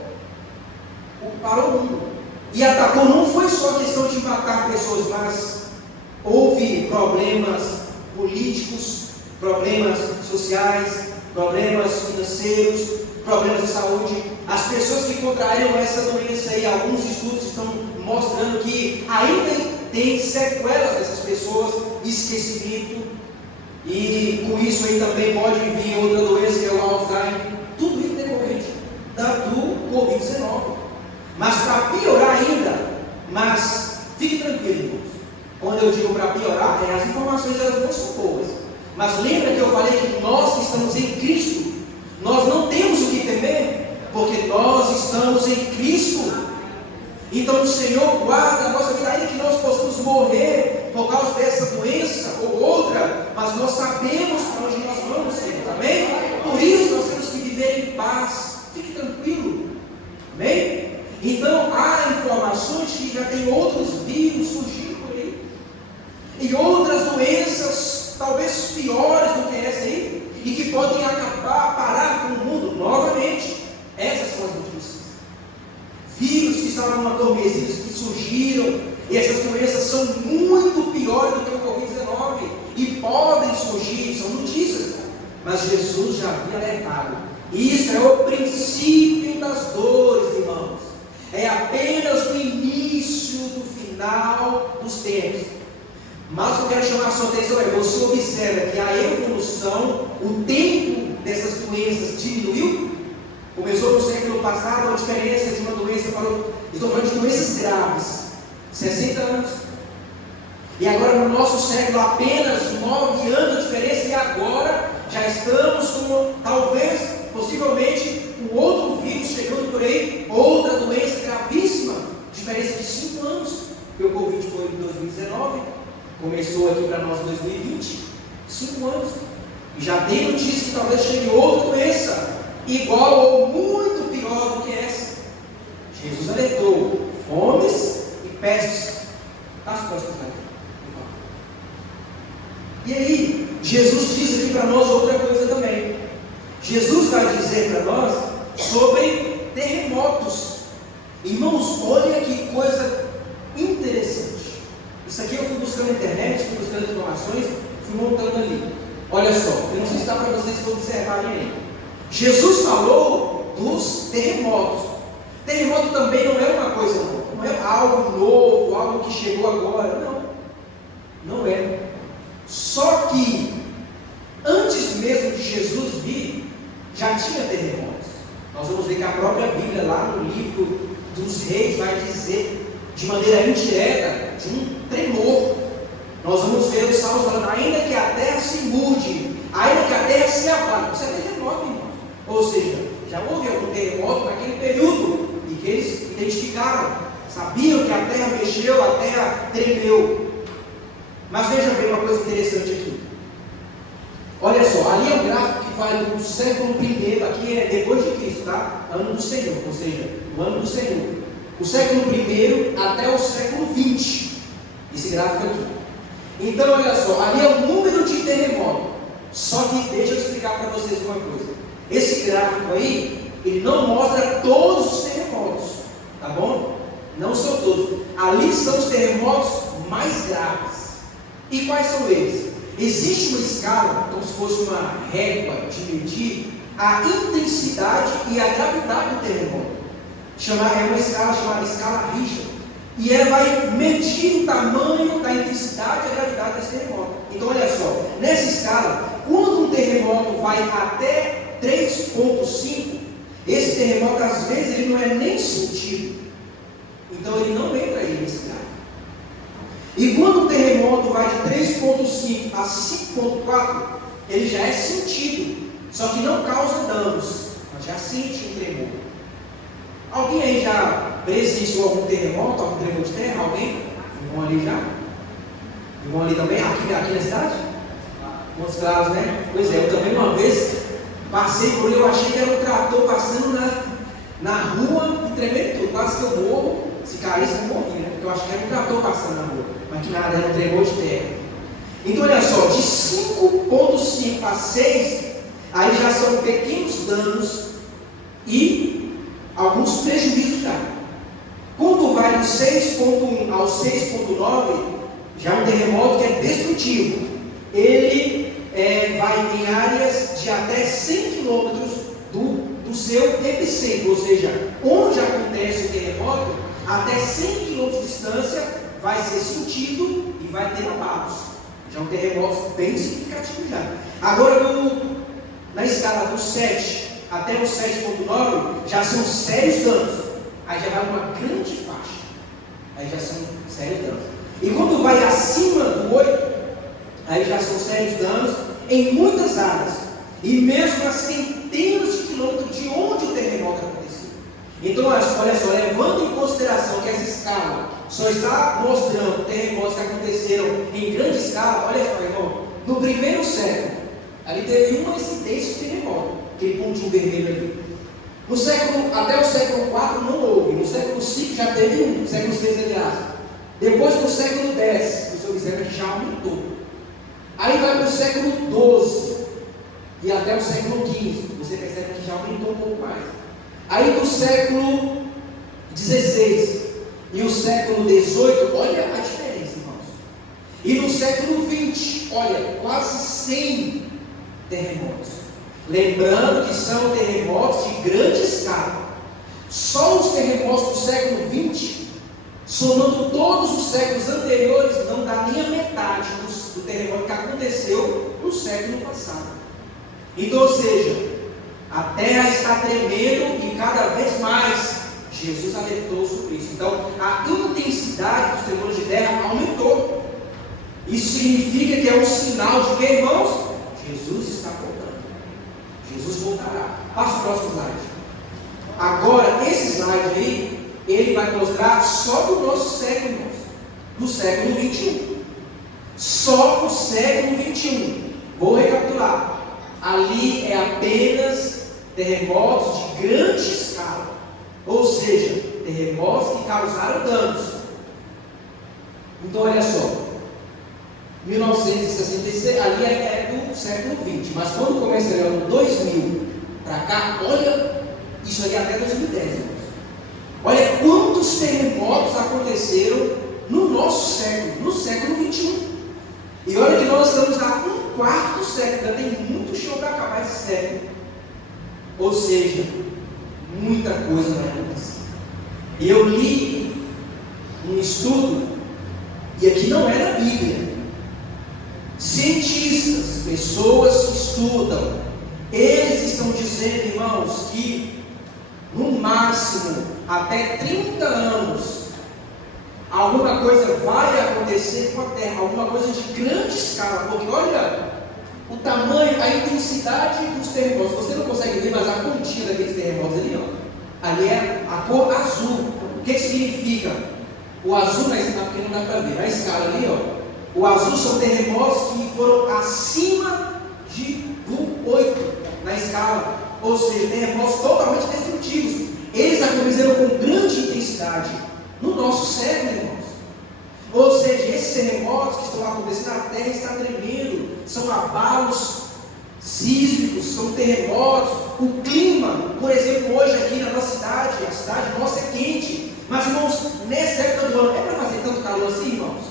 o mundo. E atacou, não foi só a questão de matar pessoas, mas houve problemas políticos, problemas sociais, problemas financeiros, problemas de saúde. As pessoas que contraíram essa doença aí, alguns estudos estão mostrando que ainda tem sequelas dessas pessoas, esquecimento, e com isso aí também pode vir outra doença que é o Alzheimer, tudo isso decorrente do Covid-19. Mas para piorar ainda, mas fique tranquilo, irmãos, quando eu digo para piorar, as informações elas não são boas, mas lembra que eu falei que nós que estamos em Cristo, nós não temos o que temer, porque nós estamos em Cristo. Então o Senhor guarda a nossa vida, ainda que nós possamos morrer por causa dessa doença ou outra, mas nós sabemos para onde nós vamos, Senhor, amém? Por isso nós temos que viver em paz, fique tranquilo, amém? Então há informações que já tem outros vírus surgindo por aí, e outras doenças talvez piores do que essa aí, e que podem acabar, parar com o mundo novamente. Essas são as notícias. Vírus que estavam adormecidos, que surgiram, e essas doenças são muito piores do que o Covid-19, e podem surgir, são notícias, mas Jesus já havia alertado. Isso é o princípio das dores, irmãos. É apenas o início do final dos tempos. Mas eu quero chamar a sua atenção, você observa que a evolução, o tempo dessas doenças diminuiu. Começou no século passado a diferença de uma doença para outra. Estou falando de doenças graves, 60 anos. E agora no nosso século apenas 9 anos de diferença, e agora já estamos com com, talvez, possivelmente, um outro vírus chegando por aí, outra doença gravíssima, diferença de 5 anos, porque o Covid foi em 2019, começou aqui para nós em 2020, 5 anos, e já tem notícia que talvez chegue outra doença, igual ou muito pior do que essa. Jesus alertou fomes e pestes. As costas daqui. E aí, Jesus diz aqui para nós outra coisa também. Jesus vai dizer para nós sobre terremotos. Irmãos, olha que coisa interessante. Isso aqui eu fui buscando na internet, fui buscando informações, fui montando ali. Olha só, eu não sei se dá para vocês observarem aí. Jesus falou dos terremotos. Terremoto também não é uma coisa nova, não é algo novo, algo que chegou agora, não é. Só que, antes mesmo de Jesus vir, já tinha terremotos. Nós vamos ver que a própria Bíblia, lá no livro dos Reis, vai dizer, de maneira indireta, de um tremor. Nós vamos ver os salmos falando, ainda que a terra se mude, ainda que a terra se abale. Isso é terremoto, irmão. Ou seja, já houve algum terremoto naquele período, e que eles identificaram, sabiam que a terra mexeu, a terra tremeu. Mas veja bem uma coisa interessante aqui. Olha só, ali é um gráfico que vai do século I, aqui é depois de Cristo, tá? Ano do Senhor, ou seja, o ano do Senhor. O século I até o século XX, esse gráfico aqui. Então, olha só, ali é o número de terremotos. Só que, deixa eu explicar para vocês uma coisa. Esse gráfico aí, ele não mostra todos os terremotos, tá bom? Não são todos. Ali são os terremotos mais graves. E quais são eles? Existe uma escala, como se fosse uma régua de medir a intensidade e a gravidade do terremoto. É uma escala chamada escala Richter. E ela vai medir o tamanho da intensidade e a gravidade desse terremoto. Então, olha só, nessa escala, quando um terremoto vai até 3,5, esse terremoto, às vezes, ele não é nem sentido. Então, ele não entra aí nesse gráfico. E quando o terremoto vai de 3,5 a 5,4, ele já é sentido, só que não causa danos, mas já sente um tremor. Alguém aí já presenciou algum terremoto, algum tremor de terra? Alguém? Irmão ali já? Irmão ali também? Aqui na cidade? Montes Claros, né? Pois é, eu também uma vez passei por ele, eu achei que era um trator passando na rua e tremendo tudo, quase que eu morro. Se caísse eu morri, né? Porque eu acho que era um trator passando na rua, mas que nada, era um tremor de terra. Então olha só, de 5,5 a 6, aí já são pequenos danos e alguns prejuízos já. Quando vai do 6,1 ao 6,9, já é um terremoto que é destrutivo. Ele vai em áreas de até 100 quilômetros do seu epicentro, ou seja, onde acontece o terremoto, até 100 quilômetros de distância vai ser sentido e vai ter abalos. Já é um terremoto bem significativo já. Agora, na escala do 7 até o 7,9, já são sérios danos. Aí já vai uma grande faixa. Aí já são sérios danos. E quando vai acima do 8, aí já são sérios danos em muitas áreas. E mesmo a centenas de quilômetros de onde o terremoto aconteceu. Então, olha só, levando em consideração que essa escala só está mostrando terremotos que aconteceram em grande escala, olha só, irmão, no primeiro século, ali teve uma incidência de terremoto, aquele pontinho vermelho ali. Até o século IV não houve, no século V já teve um, no século VI, aliás. Depois, no século X, você observa que já aumentou. Aí vai para o século XII e até o século XV, você percebe que já aumentou um pouco mais. Aí do século XVI e o século XVIII, olha a diferença, irmãos. E no século XX, olha, quase 100 terremotos. Lembrando que são terremotos de grande escala. Só os terremotos do século XX, somando todos os séculos anteriores, não dá nem a metade do terremoto que aconteceu no século passado. Então, ou seja, a terra está tremendo e cada vez mais. Jesus alertou sobre isso. Então, a intensidade dos tremores de terra aumentou. Isso significa que é um sinal de que, irmãos, Jesus está voltando. Jesus voltará. Passa o próximo slide. Agora, esse slide aí, ele vai mostrar só do nosso século, irmãos. Do século 21. Só o século 21. Vou recapitular. Ali é apenas terremotos de grande escala. Ou seja, terremotos que causaram danos. Então, olha só. 1966, ali é do século 20. Mas quando começa o ano 2000 para cá, olha, isso aí até 2010. Irmãos. Olha quantos terremotos aconteceram no nosso século, no século 21. E olha que nós estamos há um quarto do século, ainda tem muito chão para acabar esse século. Ou seja, muita coisa vai acontecer. E eu li um estudo, e aqui não é na Bíblia. Cientistas, pessoas que estudam, eles estão dizendo, irmãos, que no máximo até 30 anos alguma coisa vai acontecer com a Terra, alguma coisa de grande escala, porque olha o tamanho, a intensidade dos terremotos. Você não consegue ver, mas a pontinha daqueles terremotos ali, ó, ali é a cor azul. O que significa? O azul, porque não dá para ver, na escala ali, ó, o azul são terremotos que foram acima do 8 na escala, ou seja, terremotos totalmente destrutivos. Eles aconteceram com grande intensidade no nosso século, irmãos. Ou seja, esses terremotos que estão acontecendo, a terra está tremendo, são abalos sísmicos, são terremotos. O clima, por exemplo, hoje aqui na nossa cidade, a cidade nossa é quente, mas irmãos, nessa época do ano, é para fazer tanto calor assim, irmãos?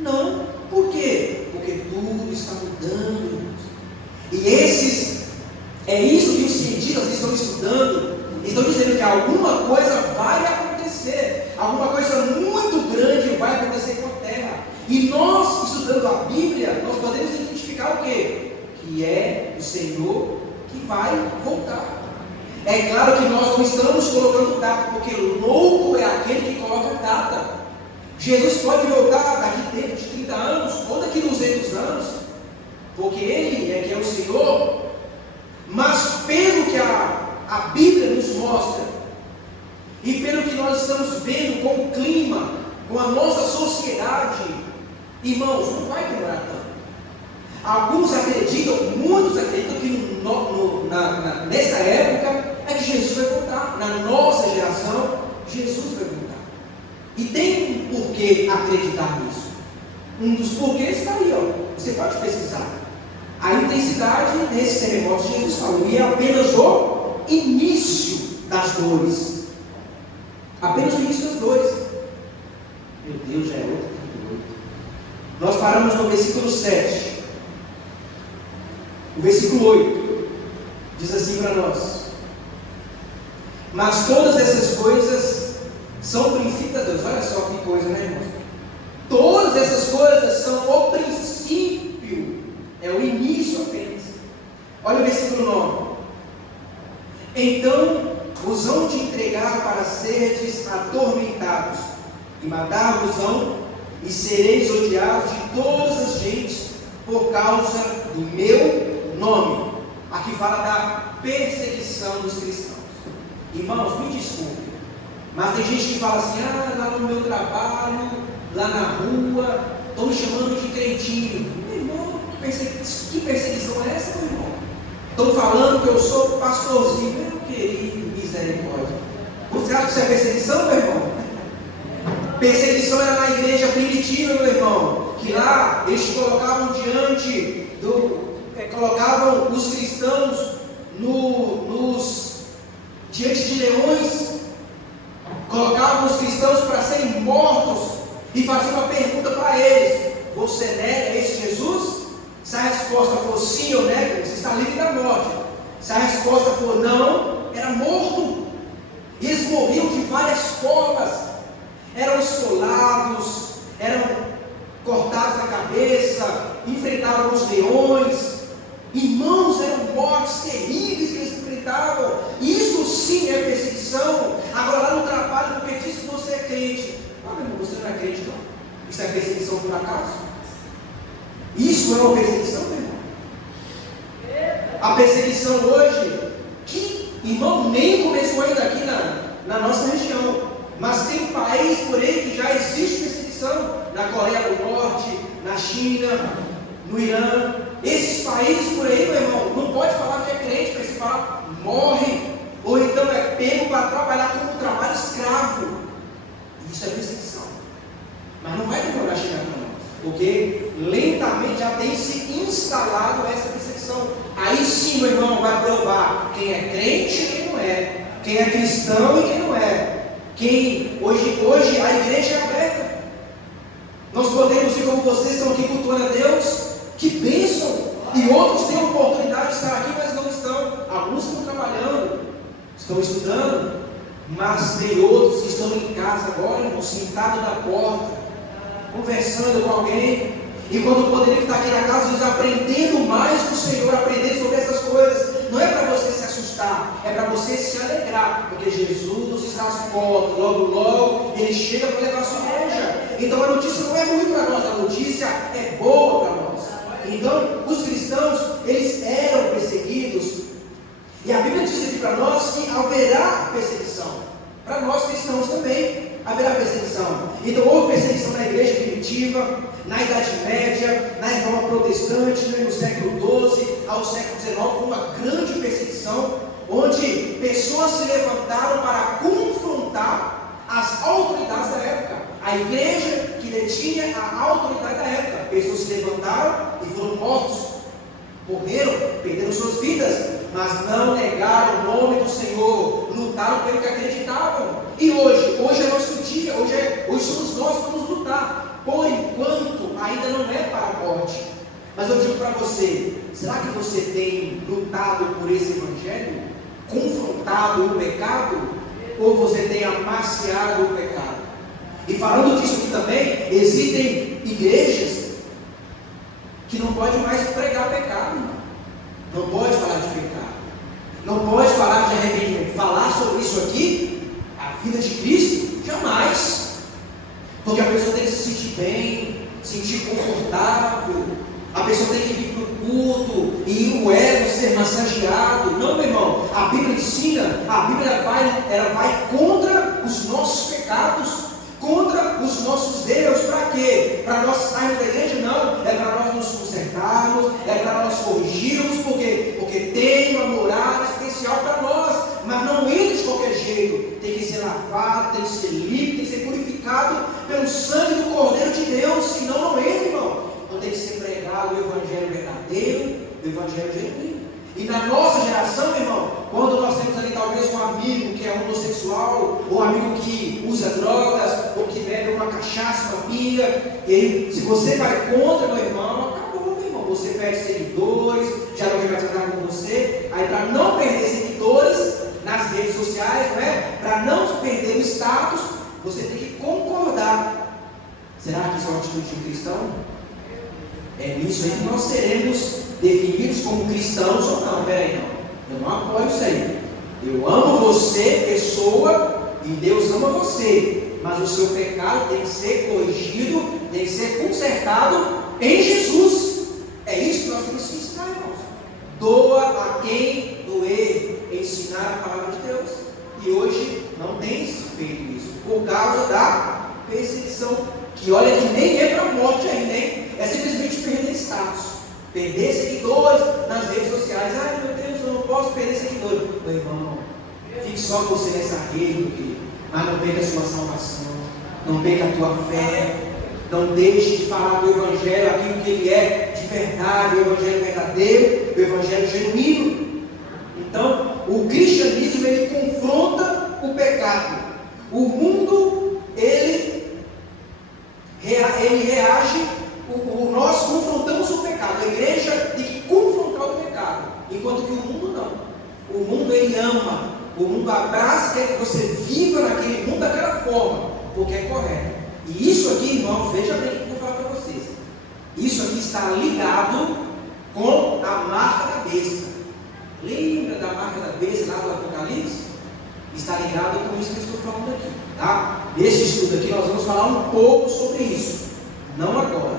Não. Por quê? Porque tudo está mudando, irmãos. E é isso que os cientistas estão estudando. Estão dizendo que alguma coisa vai acontecer, alguma coisa muito grande vai acontecer com a Terra. E nós, estudando a Bíblia, nós podemos identificar o quê? Que é o Senhor que vai voltar. É claro que nós não estamos colocando data, porque louco é aquele que coloca data. Jesus pode voltar daqui dentro de 30 anos, ou daqui 200 anos, porque Ele é que é o Senhor. Mas pelo que a Bíblia nos mostra, e pelo que nós estamos vendo com o clima, com a nossa sociedade, irmãos, não vai demorar tanto. Alguns acreditam, muitos acreditam que nessa época é que Jesus vai voltar. Na nossa geração, Jesus vai voltar. E tem um porquê acreditar nisso. Um dos porquês está aí, ó. Você pode pesquisar. A intensidade desse terremoto, Jesus falou, e é apenas o início das dores. Apenas o início das dores. Meu Deus, já é outro capítulo. Nós paramos no versículo 7. O versículo 8 diz assim para nós: mas todas essas coisas são o princípio de Deus. Olha só que coisa, né, irmãos? Todas essas coisas são o princípio, é o início apenas. Olha o versículo 9. Então vos hão de entregar para serdes atormentados, e matar-vos-ão, e sereis odiados de todas as gentes por causa do meu nome. Aqui fala da perseguição dos cristãos. Irmãos, me desculpe, mas tem gente que fala assim: lá no meu trabalho, lá na rua, estão me chamando de crentinho. Meu irmão, que perseguição é essa, meu irmão? Estão falando que eu sou pastorzinho. Meu querido, misericórdia. Você acha que isso é perseguição, meu irmão? Perseguição era na igreja primitiva, meu irmão, que lá eles colocavam colocavam os cristãos diante de leões, colocavam os cristãos para serem mortos e faziam uma pergunta para eles: você nega esse Jesus? Se a resposta for sim, eu nego, você está livre da morte. Se a resposta for não, era morto. E eles morriam de várias formas. Eram esfolados, eram cortados na cabeça, enfrentavam os leões. Irmãos, eram mortes terríveis que eles enfrentavam. Isso sim é perseguição. Agora lá no trabalho, porque diz que você é crente. Meu irmão, você não é crente não. Isso é perseguição por acaso? Isso é uma perseguição, meu irmão? a perseguição hoje, que, irmão, nem começou ainda aqui na nossa região, mas tem país por aí que já existe perseguição, na Coreia do Norte, na China, no Irã. Esses países por aí, meu irmão, não pode falar que é crente, porque se fala, morre, ou então é pego para trabalhar como um trabalho escravo. Isso é perseguição. Mas não vai demorar a chegar para nós, porque lentamente já tem se instalado essa perseguição. Aí sim, meu irmão, vai provar quem é crente e quem não é, quem é cristão e quem não é. Hoje a igreja é aberta. Nós podemos ir como vocês estão aqui cultuando a Deus. Que bênção! E outros têm a oportunidade de estar aqui, mas não estão. Alguns estão trabalhando, estão estudando, mas tem outros que estão em casa agora, irmão, sentados na porta, conversando com alguém, e quando poderiam estar aqui na casa, eles aprendendo mais do Senhor, aprendendo sobre essas coisas. Não é para você se assustar, é para você se alegrar, porque Jesus está às portas, logo logo Ele chega para levar a sua igreja. Então a notícia não é ruim para nós, a notícia é boa para nós. Então os cristãos, eles eram perseguidos, e a Bíblia diz aqui para nós que haverá perseguição. Para nós cristãos também haverá perseguição. Então houve perseguição na igreja primitiva, na Idade Média, na Reforma Protestante, no século XII ao século XIX, uma grande perseguição, onde pessoas se levantaram para confrontar as autoridades da época. A igreja que detinha a autoridade da época. Pessoas se levantaram e foram mortos, morreram, perderam suas vidas, mas não negaram o nome do Senhor, lutaram pelo que acreditavam. E hoje é nosso dia, hoje somos nós que vamos lutar. Por enquanto, ainda não é para a morte. Mas eu digo para você, será que você tem lutado por esse evangelho? Confrontado o pecado? Ou você tem amaciado o pecado? E falando disso aqui também, existem igrejas que não podem mais pregar pecado. Não pode falar de pecado. Não pode falar de arrependimento. Falar sobre isso aqui, a vida de Cristo, jamais. Porque a pessoa tem que se sentir bem, se sentir confortável. A pessoa tem que vir para o culto e o ego ser massageado. Não, meu irmão. A Bíblia ensina, a Bíblia ela vai contra os nossos pecados, contra os nossos erros. Para quê? Para nós sairmos da igreja? Não. É para nós nos consertarmos, é para nós corrigirmos. Por quê? Porque tem uma morada especial para nós. Mas não entra de qualquer jeito. Tem que ser lavado, tem que ser limpo, tem que ser purificado pelo sangue do Cordeiro de Deus. Senão não entra, irmão. Então tem que ser pregado o evangelho verdadeiro, o evangelho genuíno. E na nossa geração, meu irmão, quando nós temos ali talvez um amigo que é homossexual, ou um amigo que usa drogas, ou que bebe uma cachaça, uma pinga, e aí, se você vai contra, meu irmão, acabou, meu irmão. Você perde seguidores, já não vai mais andar com você. Aí, para não perder seguidores nas redes sociais, não é? Para não perder o status, você tem que concordar. Será que isso é uma atitude de um cristão? É nisso aí que nós seremos definidos como cristãos ou não. Peraí, não. Eu não apoio isso aí. Eu amo você, pessoa, e Deus ama você. Mas o seu pecado tem que ser corrigido, tem que ser consertado em Jesus. É isso que nós temos que ensinar, irmãos. Doa a quem doer, ensinar a palavra de Deus. E hoje não tem se feito isso, por causa da perseguição. Que olha que nem é para a morte ainda, hein? É simplesmente perder status, perder seguidores nas redes sociais. Ai meu Deus, eu não posso perder seguidores. Meu irmão, fique só você nessa rede, meu querido. Mas não perca a sua salvação, não perca a tua fé, não deixe de falar do Evangelho, aquilo que ele é de verdade, o Evangelho verdadeiro, o Evangelho genuíno. Então, o cristianismo, ele confronta o pecado. O mundo, ele reage, nós confrontamos o pecado. A igreja tem que confrontar o pecado, enquanto que o mundo não. O mundo, ele ama, o mundo abraça, quer que você viva naquele mundo daquela forma, porque é correto. E isso aqui, irmãos, veja bem o que eu vou falar para vocês. Isso aqui está ligado com a marca da besta. Lembra da marca da besta lá do Apocalipse? Está ligado com isso que eu estou falando aqui, tá? Neste estudo aqui nós vamos falar um pouco sobre isso, não agora,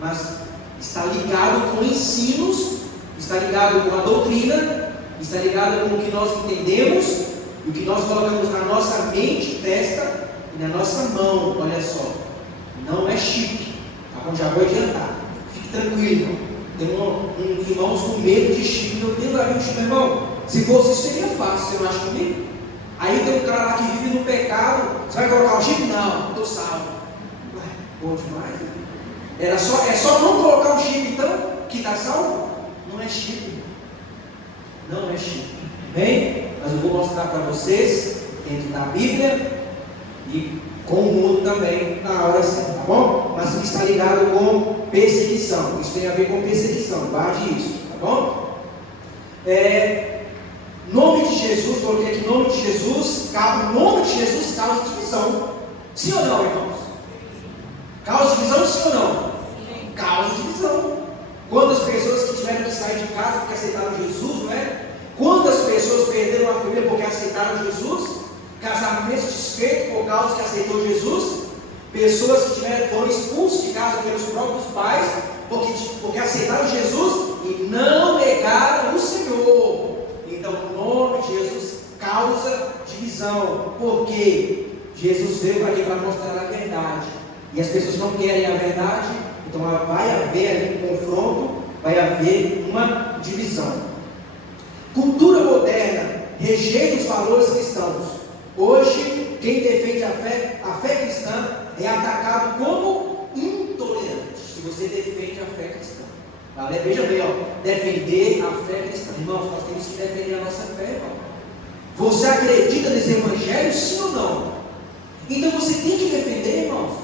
mas está ligado com ensinos está ligado com a doutrina, está ligado com o que nós entendemos, e o que nós colocamos na nossa mente, testa e na nossa mão. Olha só, não é chip, tá bom? Já vou adiantar, fique tranquilo. Tem irmãos com medo de chip. Meu Deus, lá vem um chip, irmão. Se fosse isso seria fácil, você não acha comigo? Aí tem um cara lá que vive no pecado, você vai colocar o chip? Não, estou salvo. Ué, bom demais. É só não colocar o chip então, que está salvo? Não é chip. Não é chip. Bem, mas eu vou mostrar para vocês, dentro da Bíblia, e com o mundo também, na hora certa, tá bom? Mas isso está ligado com perseguição. Isso tem a ver com perseguição, guarde isso, tá bom? Nome de Jesus, coloquei aqui nome de Jesus, o nome de Jesus causa divisão. Sim ou não, irmãos? Causa divisão, sim ou não? Causa divisão. Quantas pessoas que tiveram que sair de casa porque aceitaram Jesus, não é? Quantas pessoas perderam a família porque aceitaram Jesus? Casamentos desfeitos por causa que aceitou Jesus? Pessoas que foram expulsas de casa pelos próprios pais porque aceitaram Jesus e não negaram o Senhor. Então o nome de Jesus causa divisão, porque Jesus veio aqui para mostrar a verdade, e as pessoas não querem a verdade, então vai haver ali um confronto, vai haver uma divisão. Cultura moderna rejeita os valores cristãos. Hoje, quem defende a fé cristã é atacado como intolerante. Se você defende a fé cristã, veja bem, defender a fé cristã. Irmãos, nós temos que defender a nossa fé, irmão. Você acredita nesse evangelho, sim ou não? Então você tem que defender, irmãos.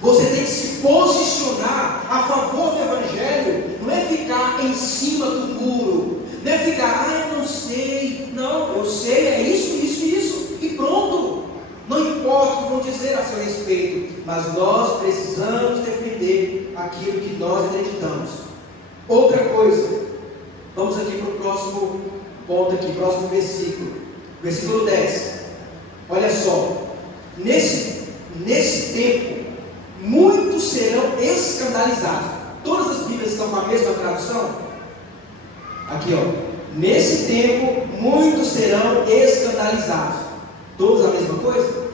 Você tem que se posicionar a favor do evangelho. Não é ficar em cima do muro. Não é ficar, eu não sei. Não, eu sei, é isso, e pronto. Não importa o que vão dizer a seu respeito, mas nós precisamos defender aquilo que nós acreditamos. Outra coisa, vamos aqui para o próximo ponto aqui, próximo versículo. Versículo 10. Olha só, nesse tempo, muitos serão escandalizados. Todas as Bíblias estão com a mesma tradução? Aqui, nesse tempo, muitos serão escandalizados. Todos a mesma coisa?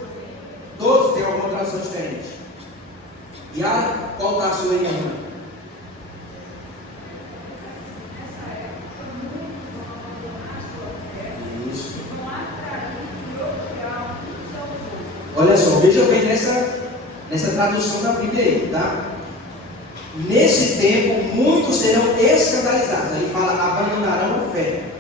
Todos têm alguma tradução diferente. E qual está a sua irmã? Isso. Olha só, veja bem nessa tradução da Bíblia aí, tá? Nesse tempo, muitos serão escandalizados. Ele fala, abandonarão a fé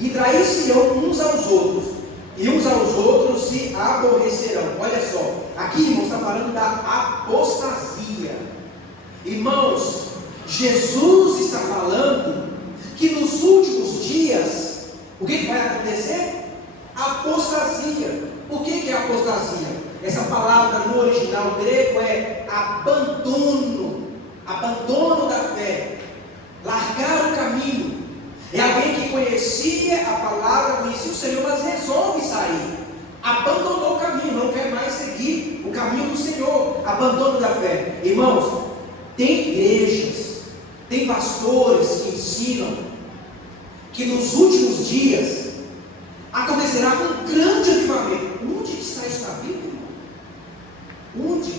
e trair-se-ão uns aos outros, e uns aos outros se aborrecerão. Olha só, aqui, irmãos, está falando da apostasia. Irmãos, Jesus está falando que nos últimos dias, o que vai acontecer? Apostasia. O que é apostasia? Essa palavra no original grego é abandono da fé, largar o caminho. É alguém que conhecia a palavra, conhecia o Senhor, mas resolve sair, abandonou o caminho, não quer mais seguir o caminho do Senhor. Abandono da fé. Irmãos, tem igrejas, tem pastores que ensinam que nos últimos dias acontecerá um grande avivamento. Onde está isso na Bíblia, irmão? Onde?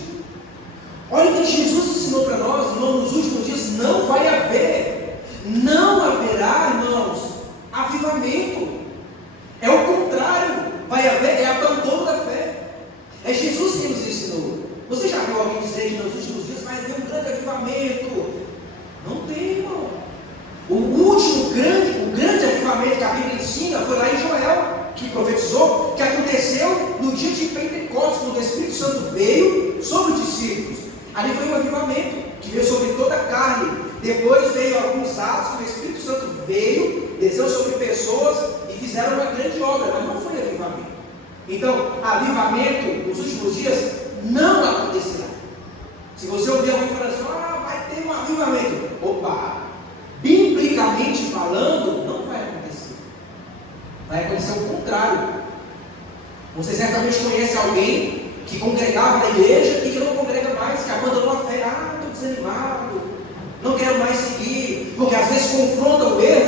Olha o que Jesus ensinou para nós, irmão, nos últimos dias não haverá, irmãos, avivamento. É o contrário, vai haver abandono da fé. É Jesus que nos ensinou. Você já viu alguém dizer que nos últimos dias vai haver um grande avivamento? Não tem, irmão. O grande avivamento que a Bíblia ensina foi lá em Joel, que profetizou, que aconteceu no dia de Pentecostes, quando o Espírito Santo veio sobre os discípulos. Ali foi um avivamento que veio sobre toda a carne. Depois veio alguns atos que o Espírito Santo veio, desceu sobre pessoas e fizeram uma grande obra, mas não foi avivamento. Então, avivamento nos últimos dias não acontecerá. Se você ouvir alguém falando assim, vai ter um avivamento, biblicamente falando, não vai acontecer. Vai acontecer o contrário. Você certamente conhece alguém que congregava na igreja e que não congrega mais, que abandonou a fé. Estou desanimado, não quero mais seguir, porque às vezes confronta o erro,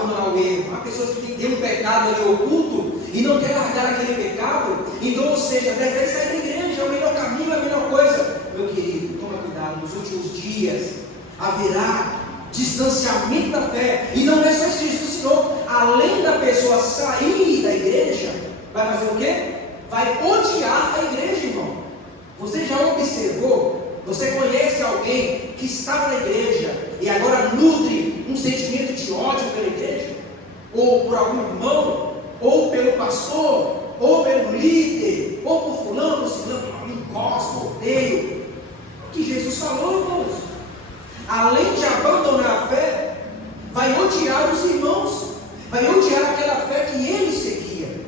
abandonar o erro. Há pessoas que têm um pecado ali oculto e não querem largar aquele pecado. Então, ou seja, prefere sair da igreja, é o melhor caminho, é a melhor coisa. Meu querido, toma cuidado, nos últimos dias haverá distanciamento da fé. E não é só isso que Jesus ensinou. Além da pessoa sair da igreja, vai fazer o quê? Vai odiar a igreja, irmão. Você já observou? Você conhece alguém que estava na igreja e agora nutre um sentimento de ódio pela igreja? Ou por algum irmão? Ou pelo pastor? Ou pelo líder? Ou por fulano, não gosto, odeio? O que Jesus falou, irmãos? Além de abandonar a fé, vai odiar os irmãos, vai odiar aquela fé que ele seguia.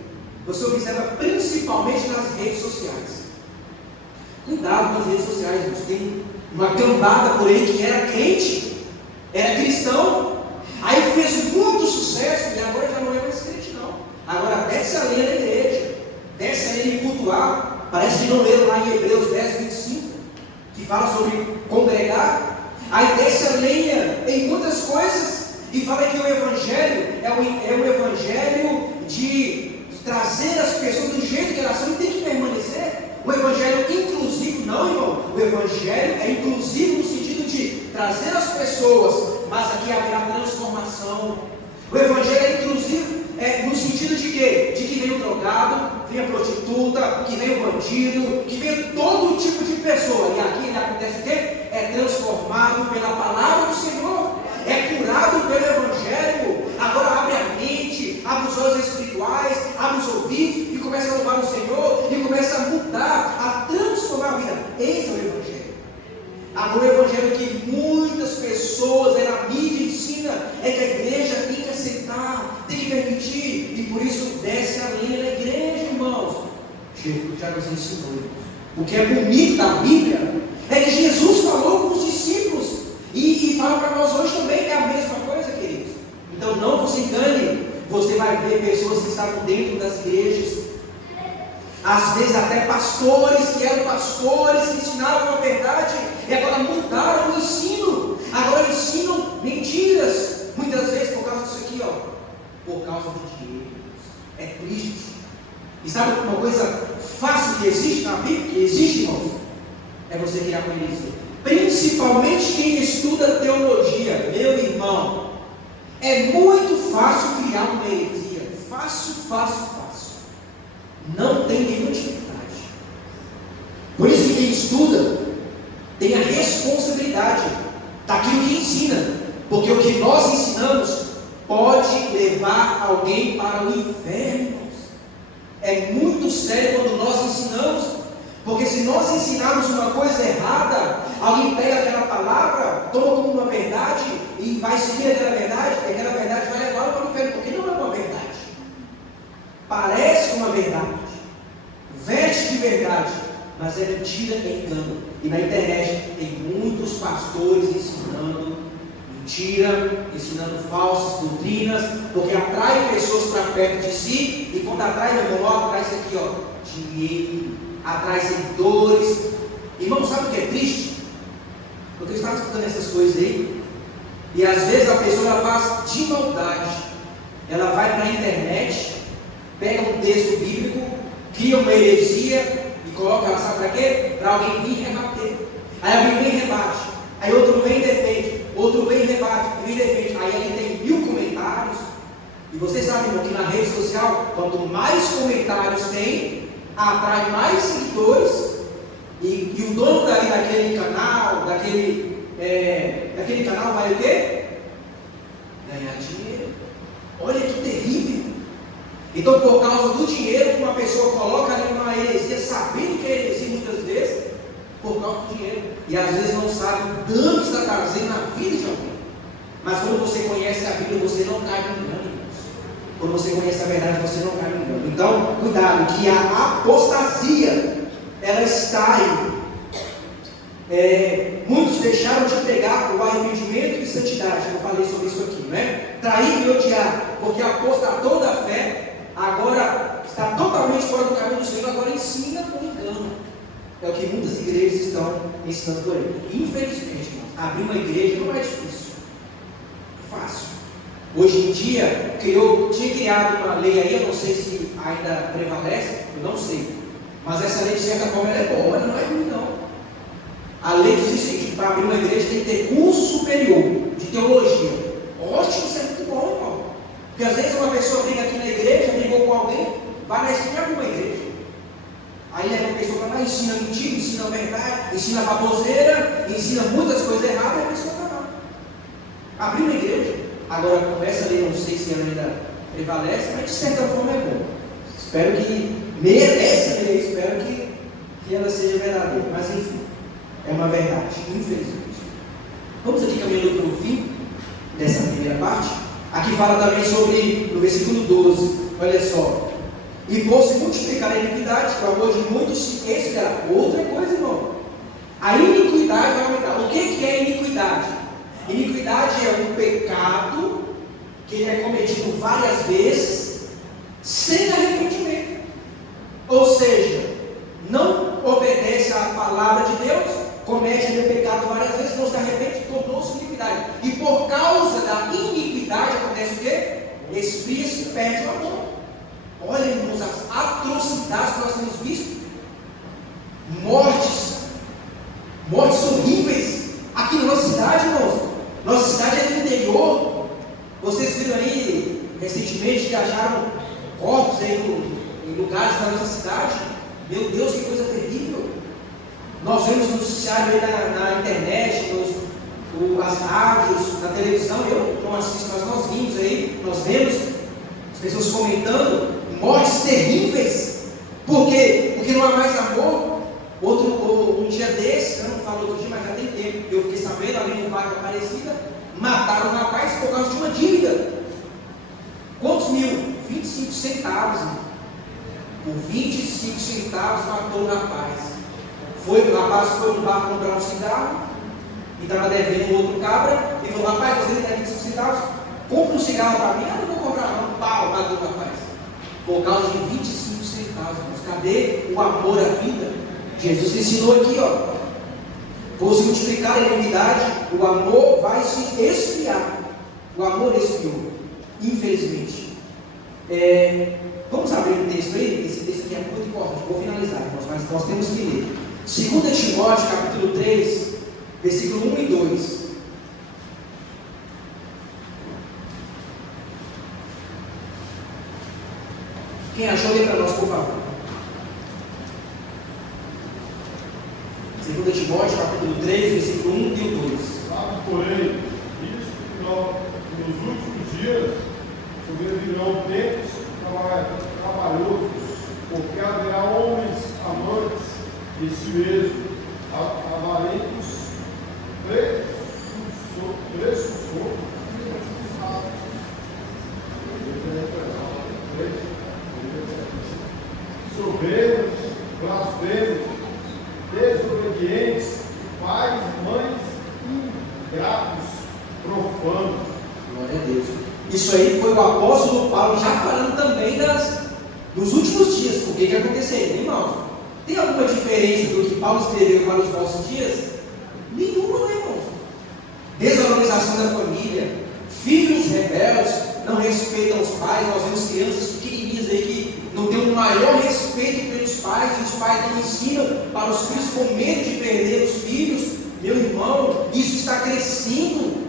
Você observa principalmente nas redes sociais. Cuidado com as redes sociais, irmãos. Tem uma cambada por aí que era crente, era cristão, aí fez muito sucesso e agora já não é mais crente, não. Agora desce a lenha da igreja, desce a lenha de cultuar. Parece que não leram lá em Hebreus 10, 25, que fala sobre congregar. Aí desce a lenha em muitas coisas e fala que o evangelho é um evangelho de trazer as pessoas do jeito que elas são e tem que permanecer. O evangelho inclusivo, não, irmão. O evangelho é inclusivo no sentido de trazer as pessoas, mas aqui haverá transformação. O evangelho é inclusivo no sentido de quê? De que vem o drogado, vem a prostituta, que vem o bandido, que vem todo tipo de pessoa. E aqui acontece o quê? É transformado pela palavra do Senhor, é curado pelo evangelho. Agora abre a mente, abre os olhos espirituais, abre os ouvidos e começa a louvar o Senhor e começa a mudar, a transformar a vida. Esse é o evangelho. Agora o evangelho que muitas pessoas na mídia ensina é que a igreja tem que aceitar, tem que permitir, e por isso desce a lenha da igreja, irmãos. Jesus já nos ensinou. O que é bonito da Bíblia é que Jesus falou com os discípulos e fala para nós hoje também, é a mesma coisa, queridos. Então não se engane, você vai ver pessoas que estavam dentro das igrejas, às vezes até pastores que eram pastores, que ensinavam a verdade e agora mudaram o ensino, agora ensinam mentiras, muitas vezes por causa disso aqui, por causa de dinheiro. É triste. E sabe uma coisa fácil que existe na Bíblia, que existe, irmãos? É você criar uma heresia. Principalmente quem estuda teologia, meu irmão, é muito fácil criar uma heresia. Fácil. Não tem nenhuma dificuldade. Por isso que quem estuda tem a responsabilidade daquilo que ensina, porque o que nós ensinamos pode levar alguém para o inferno, irmãos. É muito sério quando nós ensinamos, porque se nós ensinarmos uma coisa errada, alguém pega aquela palavra, toma como uma verdade e vai seguir aquela verdade vai levá-lo para o inferno, porque não é uma verdade. Parece uma verdade, veste de verdade, mas é mentira e engano. E na internet tem muitos pastores ensinando mentira, ensinando falsas doutrinas, porque atrai pessoas para perto de si, e quando atrai, meu irmão, atrai isso aqui, dinheiro, atrai seguidores. Irmão, sabe o que é triste? Porque eu estava escutando essas coisas aí, e às vezes a pessoa ela faz de maldade, ela vai para a internet, pega um texto bíblico, cria uma heresia e coloca ela, sabe para quê? Para alguém vir rebater. Aí alguém vem e rebate, aí outro vem e defende, outro vem e rebate, vem e defende. Aí ele tem 1000 comentários. E vocês sabem, irmão, que na rede social, quanto mais comentários tem, atrai mais seguidores. E o dono daquele canal, daquele canal vai o quê? Ganhar dinheiro. Olha que terrível. Então, por causa do dinheiro, uma pessoa coloca ali uma heresia, sabendo que é heresia muitas vezes, por causa do dinheiro. E às vezes não sabe o dano que está trazendo na vida de alguém. Mas quando você conhece a Bíblia, você não cai no engano, irmãos. Quando você conhece a verdade, você não cai no engano. Então, cuidado, que a apostasia, ela está aí. Muitos deixaram de pregar o arrependimento e santidade. Eu falei sobre isso aqui, não é? Trair e odiar, porque apostatou da fé, agora está totalmente fora do caminho do Senhor, agora ensina com engano. É o que muitas igrejas estão ensinando por aí. Infelizmente, irmãos, abrir uma igreja não é difícil, é fácil. Hoje em dia, tinha criado uma lei aí, eu não sei se ainda prevalece, eu não sei. Mas essa lei, de certa forma, ela é boa, mas não é ruim, não. A lei diz o seguinte: para abrir uma igreja tem que ter curso superior de teologia. Ótimo, isso é muito bom, irmão. Porque às vezes uma pessoa briga aqui na igreja, brigou com alguém, vai na esquina de uma igreja. Aí leva uma pessoa para lá, ensina mentira, ensina a verdade, ensina baboseira, ensina muitas coisas erradas, e a pessoa está lá. Abrir uma igreja. Agora, com essa lei, não sei se ela ainda prevalece, mas de certa forma é bom. Espero que, essa lei, espero que ela seja verdadeira. Mas enfim, é uma verdade, infelizmente. Vamos aqui caminhando para o fim dessa primeira parte. Aqui fala também sobre, no versículo 12, olha só. E por se multiplicar a iniquidade, o amor de muitos se esfriará. Outra coisa, irmão. A iniquidade vai aumentar. O que é iniquidade? Iniquidade é um pecado que ele é cometido várias vezes sem arrependimento. Ou seja, não obedece à palavra de Deus, comete aquele pecado várias vezes, não se arrepende, tornou-se iniquidade. E por causa da iniquidade acontece o quê? Esfria-se e perde o amor. Olha, irmãos, as atrocidades que nós temos visto. Mortes horríveis aqui na nossa cidade, irmãos. Nossa cidade é do interior. Vocês viram aí recentemente que acharam corpos aí em lugares da nossa cidade. Meu Deus, que coisa terrível. Nós vemos no noticiário aí na internet, as rádios, na televisão. Eu não assisto, mas nós vimos aí, nós vemos as pessoas comentando mortes terríveis. Por quê? Porque não há mais amor. Um dia desse, eu não falo outro dia, mas já tem tempo, eu fiquei sabendo, ali no bairro Aparecida, mataram um rapaz por causa de uma dívida. Quantos mil? 25 centavos. Por 25 centavos matou o rapaz. O rapaz foi no bar comprar um cigarro e estava devendo um outro cabra. E falou: rapaz, você tem 25 centavos? Compra um cigarro para mim. Eu não vou comprar, não. Pau, matou o rapaz. Por causa de 25 centavos. Mas cadê o amor à vida? Jesus ensinou aqui, ó. Por se multiplicar a iniquidade, o amor vai se esfriar. O amor esfriou, infelizmente. Vamos abrir o texto aí? Esse texto aqui é muito importante. Vou finalizar, irmãos, mas nós temos que ler. 2 Timóteo, capítulo 3, versículo 1 e 2. Quem achou, lê para nós, por favor. 2 Timóteo, capítulo 3, versículo 1 e 2. Sabe, porém, isso que nos últimos dias sobrevirão tempos trabalhosos, porque haverá homens amantes de si mesmos, avarentos, soberbos, blasfemos, desobedientes, pais, mães, ingratos, profanos. Glória a Deus. Isso aí foi o apóstolo Paulo já falando também dos últimos dias. O que aconteceria, irmãos? Tem alguma diferença do que Paulo escreveu para os nossos dias? Nenhuma, né, irmãos? Desvalorização da família, filhos rebeldes, não respeitam os pais. Nós vemos crianças pequenininhas aí que não têm o maior respeito pelos pais, e os pais não ensinam para os filhos com medo de perder os filhos. Meu irmão, isso está crescendo.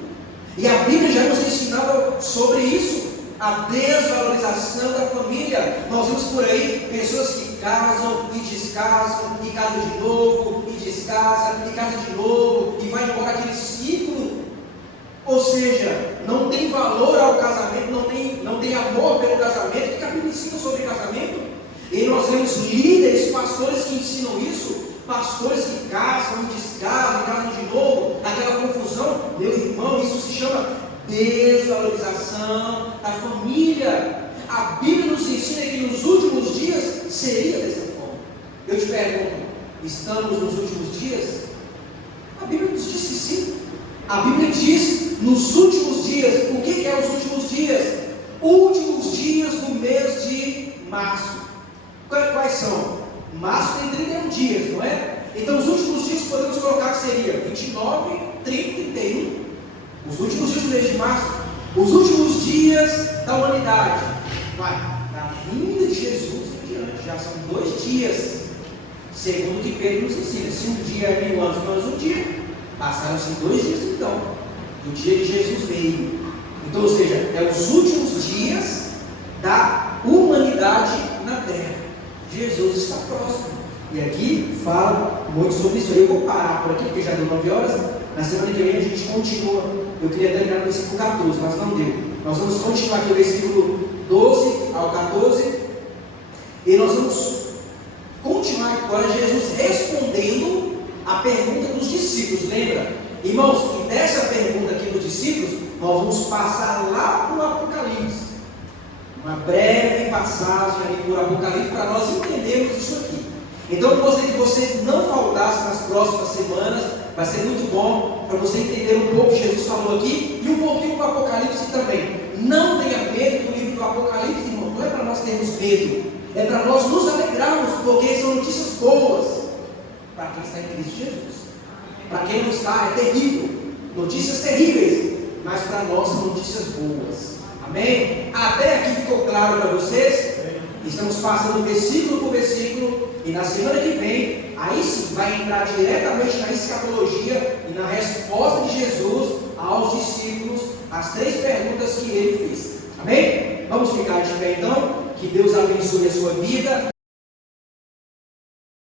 E a Bíblia já nos ensinava sobre isso, a desvalorização da família. Nós vemos por aí pessoas que casam e descasam, e casam de novo, e descasam, e casam de novo, e vai embora aquele ciclo. Ou seja, não tem valor ao casamento, não tem amor pelo casamento. O que a Bíblia ensina sobre casamento? E nós vemos líderes, pastores que ensinam isso, pastores que casam, descasam, casam de novo, aquela confusão. Meu irmão, isso se chama desvalorização da família. A Bíblia nos ensina que nos últimos dias seria dessa forma. Eu te pergunto, estamos nos últimos dias? A Bíblia nos diz que sim. A Bíblia diz nos últimos dias. O que é os últimos dias? Últimos dias do mês de março. Quais são? Março tem 31 dias, não é? Então os últimos dias podemos colocar que seria 29, 30 e 31. Os últimos dias do mês de março. Os últimos dias da humanidade, da vinda de Jesus em diante, já são 2 dias, segundo o que Pedro nos ensina. Se um dia é 1000 anos menos um dia, passaram-se 2 dias então, do dia que Jesus veio. Então, ou seja, é os últimos dias da humanidade na terra. Jesus está próximo. E aqui fala muito sobre isso. Eu vou parar por aqui, porque já deu 9 horas. Na semana que vem a gente continua. Eu queria terminar no versículo 14, mas não deu. Nós vamos continuar aqui o versículo 12 ao 14. E nós vamos continuar agora Jesus respondendo a pergunta dos discípulos. Lembra? Irmãos, e dessa pergunta aqui dos discípulos, nós vamos passar lá para o Apocalipse. Uma breve passagem ali por Apocalipse para nós entendermos isso aqui. Então eu gostaria que você não faltasse nas próximas semanas. Vai ser muito bom para você entender um pouco o que Jesus falou aqui e um pouquinho do Apocalipse também. Não tenha medo do livro do Apocalipse, irmão. Não é para nós termos medo, é para nós nos alegrarmos, porque são notícias boas para quem está em Cristo Jesus. Para quem não está, é terrível, notícias terríveis, mas para nós são notícias boas. Amém? Até aqui ficou claro para vocês? Estamos passando versículo por versículo, e na semana que vem, aí sim, vai entrar diretamente na escatologia e na resposta de Jesus aos discípulos, as 3 perguntas que ele fez. Amém? Vamos ficar de pé então? Que Deus abençoe a sua vida.